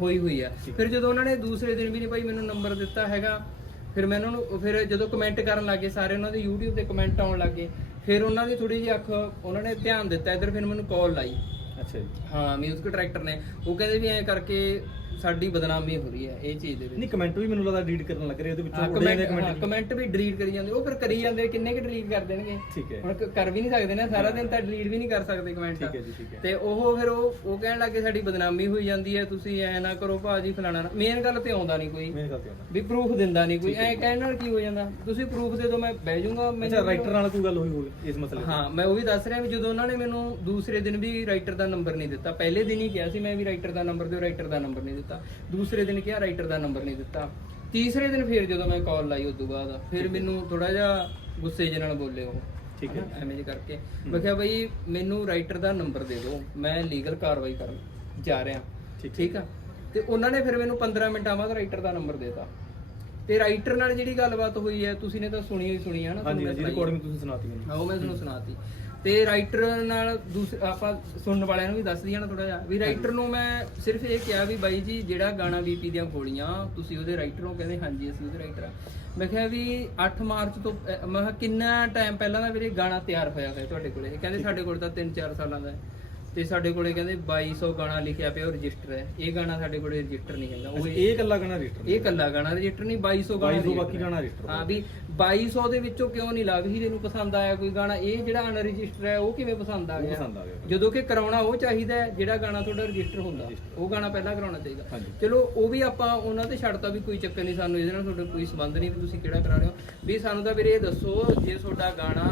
Speaker 1: ਹੋਈ ਹੋਈ ਆ। ਫਿਰ ਜਦੋਂ ਉਹਨਾਂ ਨੇ ਦੂਸਰੇ ਦਿਨ ਵੀ ਨਹੀਂ ਭਾਈ ਮੈਨੂੰ ਨੰਬਰ ਦਿੱਤਾ ਹੈਗਾ ਫਿਰ ਮੈਂ ਉਹਨਾਂ ਨੂੰ ਫਿਰ ਜਦੋਂ ਕਮੈਂਟ ਕਰਨ ਲੱਗੇ ਸਾਰੇ ਉਹਨਾਂ ਦੇ YouTube ਤੇ ਕਮੈਂਟ ਆਉਣ ਲੱਗੇ ਫਿਰ ਉਹਨਾਂ ਦੀ ਥੋੜੀ ਜਿਹੀ ਅੱਖ ਉਹਨਾਂ ਨੇ ਧਿਆਨ ਦਿੱਤਾ ਇੱਧਰ ਫਿਰ ਮੈਨੂੰ ਕਾਲ ਲਾਈ।
Speaker 2: ਅੱਛਾ ਜੀ।
Speaker 1: ਹਾਂ ਮਿਊਜ਼ਿਕ ਡਾਇਰੈਕਟਰ ਨੇ। ਉਹ ਕਹਿੰਦੇ ਵੀ ਐਂ ਕਰਕੇ ਸਾਡੀ ਬਦਨਾਮੀ ਹੋ ਰਹੀ ਹੈ ਇਹ ਚੀਜ਼ ਦੇ ਵਿੱਚ।
Speaker 2: ਨਹੀਂ ਕਮੈਂਟ ਵੀ ਮੈਨੂੰ ਲੱਗਦਾ ਰੀਡ ਕਰਨ ਲੱਗ ਰਹੇ ਉਹਦੇ ਵਿੱਚੋਂ
Speaker 1: ਕਮੈਂਟ
Speaker 2: ਕਮੈਂਟ
Speaker 1: ਵੀ। ਡਿਲੀਟ ਕਰੀ ਜਾਂਦੇ ਉਹ ਫਿਰ ਕਰੀ ਜਾਂਦੇ ਕਿੰਨੇ ਕਿ ਡਿਲੀਟ ਕਰ ਦੇਣਗੇ?
Speaker 2: ਠੀਕ ਹੈ।
Speaker 1: ਹੁਣ ਕਰ ਵੀ ਨਹੀਂ ਸਕਦੇ ਨਾ ਸਾਰਾ ਦਿਨ ਤਾਂ ਡਿਲੀਟ ਵੀ ਨਹੀਂ ਕਰ ਸਕਦੇ ਕਮੈਂਟ
Speaker 2: ਠੀਕ ਹੈ ਜੀ ਠੀਕ ਹੈ।
Speaker 1: ਤੇ ਉਹ ਫਿਰ ਉਹ ਉਹ ਕਹਿਣ ਲੱਗੇ ਸਾਡੀ ਬਦਨਾਮੀ ਹੋਈ ਜਾਂਦੀ ਹੈ ਤੁਸੀਂ ਐ ਨਾ ਕਰੋ ਭਾਜੀ ਫਲਾਣਾ ਮੇਨ ਗੱਲ ਤੇ ਆਉਂਦਾ ਨਹੀਂ ਕੋਈ।
Speaker 2: ਮੇਰੇ ਖਿਆਲ ਤੇ ਆਉਂਦਾ।
Speaker 1: ਵੀ ਪ੍ਰੂਫ ਦਿੰਦਾ ਨਹੀਂ ਕੋਈ। ਐ ਕਹਿਣ ਨਾਲ ਕੀ ਹੋ ਜਾਂਦਾ? ਤੁਸੀਂ ਪ੍ਰੂਫ ਦੇ ਦਿਓ ਮੈਂ ਬਹਿ ਜਾਊਂਗਾ
Speaker 2: ਅੱਛਾ ਰਾਈਟਰ ਨਾਲ ਕੋਈ ਗੱਲ ਹੋਈ ਹੋਵੇ ਇਸ ਮਸਲੇ
Speaker 1: ਹਾਂ ਮੈਂ ਉਹ ਵੀ ਦੱਸ ਰਿਹਾ ਵੀ ਜਦੋਂ ਉਹਨਾਂ ਨੇ ਮੈਨੂੰ ਦੂਸਰੇ ਦਿਨ ਵੀ ਰਾਈਟਰ ਦਾ ਨੰਬਰ ਨਹੀਂ ਦਿੱਤਾ ਪਹਿਲੇ ਦਿਨ ਹੀ ਕਿਹਾ ਸੀ ਮੈਂ ਵੀ ਰਾਈਟਰ ਦਾ ਨੰਬਰ ਦਿਓ ਰਾਈਟਰ ਦਾ ਨੰਬਰ ਨਹੀਂ ਦਿੱਤਾ। ਦੂਸਰੇ ਦਿਨ ਕਿਹਾ ਰਾਈਟਰ ਦਾ ਨੰਬਰ ਨਹੀਂ ਦਿੱਤਾ। ਤੀਸਰੇ ਦਿਨ ਫਿਰ ਜਦੋਂ ਮੈਂ ਕਾਲ ਲਾਈ ਉਸ ਤੋਂ ਬਾਅਦ ਫਿਰ ਮੈਨੂੰ ਥੋੜਾ ਜਿਹਾ ਗੁੱਸੇ ਜਿਹੇ ਨਾਲ ਬੋਲੇ ਉਹ
Speaker 2: ਠੀਕ ਹੈ।
Speaker 1: ਐਵੇਂ ਜੇ ਕਰਕੇ। ਮੈਂ ਕਿਹਾ ਬਈ ਮੈਨੂੰ ਰਾਈਟਰ ਦਾ ਨੰਬਰ ਦੇ ਦਿਓ ਮੈਂ ਲੀਗਲ ਕਾਰਵਾਈ ਕਰਨ ਜਾ ਰਿਹਾ।
Speaker 2: ਠੀਕ
Speaker 1: ਆ? ਤੇ ਉਹਨਾਂ ਨੇ ਫਿਰ ਮੈਨੂੰ 15 ਮਿੰਟਾਂ ਬਾਅਦ ਰਾਈਟਰ ਦਾ ਨੰਬਰ ਦੇਤਾ। ਤੇ ਰਾਈਟਰ ਨਾਲ ਜਿਹੜੀ ਗੱਲਬਾਤ ਹੋਈ ਹੈ ਤੁਸੀਂ ਨੇ ਤਾਂ ਸੁਣੀ ਹੋਈ ਸੁਣੀ ਹੈ ਨਾ
Speaker 2: ਹਾਂਜੀ ਹਾਂਜੀ ਰਿਕਾਰਡਿੰਗ ਤੁਸੀਂ ਸੁਣਾਤੀ ਮੈਨੂੰ।
Speaker 1: ਹਾਂ ਉਹ ਮੈਂ ਤੁਹਾਨੂੰ ਸੁਣਾਤੀ। ਤੇ ਰਾਈਟਰ ਨਾਲ ਦੂਸਰੇ ਆਪਾਂ ਸੁਣਨ ਵਾਲਿਆਂ ਨੂੰ ਵੀ ਦੱਸ ਦਈਏ ਨਾ ਥੋੜਾ ਜਿਹਾ। ਵੀ ਰਾਈਟਰ ਨੂੰ ਮੈਂ ਸਿਰਫ ਇਹ ਕਿਹਾ ਵੀ ਬਾਈ ਜੀ ਜਿਹੜਾ ਗਾਣਾ ਬੀਪੀ ਦੀਆਂ ਗੋਲੀਆਂ ਤੁਸੀਂ ਉਹਦੇ ਰਾਈਟਰ ਹੋ ਕਹਿੰਦੇ ਹਾਂਜੀ ਅਸੀਂ ਉਹਦੇ ਰਾਈਟਰ ਆ। ਮੈਂ ਕਿਹਾ ਵੀ 8 ਮਾਰਚ ਤੋਂ ਮੈਂ ਕਿਹਾ ਕਿੰਨਾ ਟਾਈਮ ਪਹਿਲਾਂ ਦਾ ਵੀਰੇ ਗਾਣਾ ਤਿਆਰ ਹੋਇਆ ਹੋਇਆ ਤੁਹਾਡੇ ਕੋਲੇ? ਕਹਿੰਦੇ ਸਾਡੇ ਕੋਲ ਤਾਂ 3-4 ਸਾਲਾਂ ਦਾ ਹੈ। ਤੇ ਸਾਡੇ ਕੋਲੇ ਕਹਿੰਦੇ 2200 ਗਾਣਾ ਲਿਖਿਆ ਪਿਆ ਉਹ ਰਜਿਸਟਰ ਹੈ। ਇਹ ਗਾਣਾ ਸਾਡੇ ਕੋਲੇ ਰਜਿਸਟਰ ਨਹੀਂ ਹੈਗਾ। ਉਹ
Speaker 2: ਇਹ ਇਕੱਲਾ ਗਾਣਾ ਰਜਿਸਟਰ
Speaker 1: ਇਹ ਕੱਲਾ ਗਾਣਾ ਰਜਿਸਟਰ ਨਹੀਂ 2200 ਗਾਣਾ
Speaker 2: 2200
Speaker 1: register
Speaker 2: ਬਾਕੀ
Speaker 1: ਹੈ।
Speaker 2: ਗਾਣਾ register
Speaker 1: ਹਾਂ ਵੀ 2200 ਦੇ ਵਿੱਚੋਂ ਕਿਉਂ ਨਹੀਂ ਲਵ ਹੀਰੇ ਨੂੰ ਪਸੰਦ ਆਇਆ ਕੋਈ ਗਾਣਾ? ਇਹ ਜਿਹੜਾ ਅਨਰਜਿਸਟਰ ਹੈ ਉਹ ਕਿਵੇਂ ਪਸੰਦ ਆ
Speaker 2: ਉਹ
Speaker 1: ਗਿਆ?
Speaker 2: ਪਸੰਦ ਆ ਗਿਆ।
Speaker 1: ਜਦੋਂ ਕਿ ਕਰਾਉਣਾ ਉਹ ਚਾਹੀਦਾ ਹੈ ਜਿਹੜਾ ਗਾਣਾ ਤੁਹਾਡਾ ਰਜਿਸਟਰ ਹੁੰਦਾ। ਉਹ ਗਾਣਾ ਪਹਿਲਾਂ ਕਰਾਉਣਾ ਚਾਹੀਦਾ।
Speaker 2: ਹਾਂਜੀ।
Speaker 1: ਚਲੋ ਉਹ ਵੀ ਆਪਾਂ ਉਹਨਾਂ ਤੇ ਛੱਡਤਾ ਵੀ ਕੋਈ ਚੱਕਰ ਨਹੀਂ ਸਾਨੂੰ ਇਹਦੇ ਨਾਲ ਤੁਹਾਡਾ ਕੋਈ ਸੰਬੰਧ ਨਹੀਂ ਵੀ ਤੁਸੀਂ ਕਿਹੜਾ ਕਰਾ ਰਹੇ ਹੋ। ਵੀ ਸਾਨੂੰ ਤਾਂ ਵੀਰੇ ਇਹ ਦੱਸੋ ਜੇ ਤੁਹਾਡਾ ਗਾਣਾ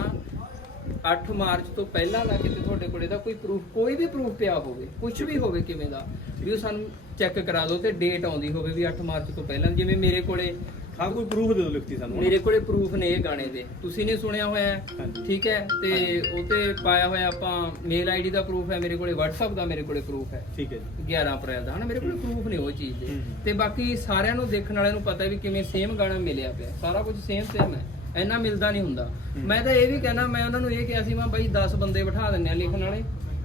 Speaker 1: 8 ਮਾਰਚ ਤੋਂ ਪਹਿਲਾਂ ਦਾ ਕਿਤੇ ਤੁਹਾਡੇ ਕੋਲੇ ਦਾ ਕੋਈ ਪ੍ਰੂਫ ਕੋਈ ਵੀ ਪ੍ਰੂਫ ਪਿਆ ਹੋਵੇ ਕੁਝ ਵੀ ਹੋਵੇ ਕਿਵੇਂ ਦਾ ਵੀ ਉਹ ਸਾਨੂੰ ਚੈੱਕ ਕਰਾ ਦਿਓ ਤੇ ਡੇਟ ਆਉਂਦੀ ਹੋਵੇ ਵੀ 8 ਮਾਰਚ ਤੋਂ ਪਹਿਲਾਂ ਜਿਵੇਂ ਮੇਰੇ ਕੋਲੇ
Speaker 2: ਹਾਂ ਕੋਈ ਪ੍ਰੂਫ ਦੇ ਦਿਓ ਲਿਖਤੀ ਸਾਨੂੰ
Speaker 1: ਮੇਰੇ ਕੋਲੇ ਪ੍ਰੂਫ ਨੇ ਇਹ ਗਾਣੇ ਦੇ। ਤੁਸੀਂ ਨੇ ਸੁਣਿਆ ਹੋਇਆ ਹੈ
Speaker 2: ਹਾਂਜੀ।
Speaker 1: ਠੀਕ ਹੈ? ਤੇ ਉਹ ਤੇ ਪਾਇਆ ਹੋਇਆ ਆਪਾਂ ਮੇਲ ਆਈਡੀ ਦਾ ਪ੍ਰੂਫ ਹੈ ਮੇਰੇ ਕੋਲੇ WhatsApp ਦਾ ਮੇਰੇ ਕੋਲੇ ਪ੍ਰੂਫ ਹੈ।
Speaker 2: ਠੀਕ ਹੈ ਜੀ।
Speaker 1: 11 ਅਪ੍ਰੈਲ ਦਾ ਹਨਾ? ਮੇਰੇ ਕੋਲ ਪ੍ਰੂਫ ਨੇ ਉਹ ਚੀਜ਼ ਦੇ। ਤੇ ਬਾਕੀ ਸਾਰਿਆਂ ਨੂੰ ਦੇਖਣ ਵਾਲਿਆਂ ਨੂੰ ਪਤਾ ਵੀ ਕਿਵੇਂ ਸੇਮ ਗਾਣਾ ਮਿਲਿਆ ਪਿਆ। ਸਾਰਾ ਕੁਝ ਸੇਮ ਸੇਮ ਹੈ। ਇੰਨਾ ਮਿਲਦਾ ਨਹੀਂ ਹੁੰਦਾ। ਮੈਂ ਤਾਂ ਇਹ ਵੀ ਕਹਿਣਾ ਮੈਂ ਉਹਨਾਂ ਨੂੰ ਇਹ ਕਿਹਾ ਸੀ ਮੈਂ ਬਾਈ 10 ਬੰਦੇ ਬਿਠਾ ਦਿੰਨੇ ਆ ਲਿਖਣ ਵਾਲੇ।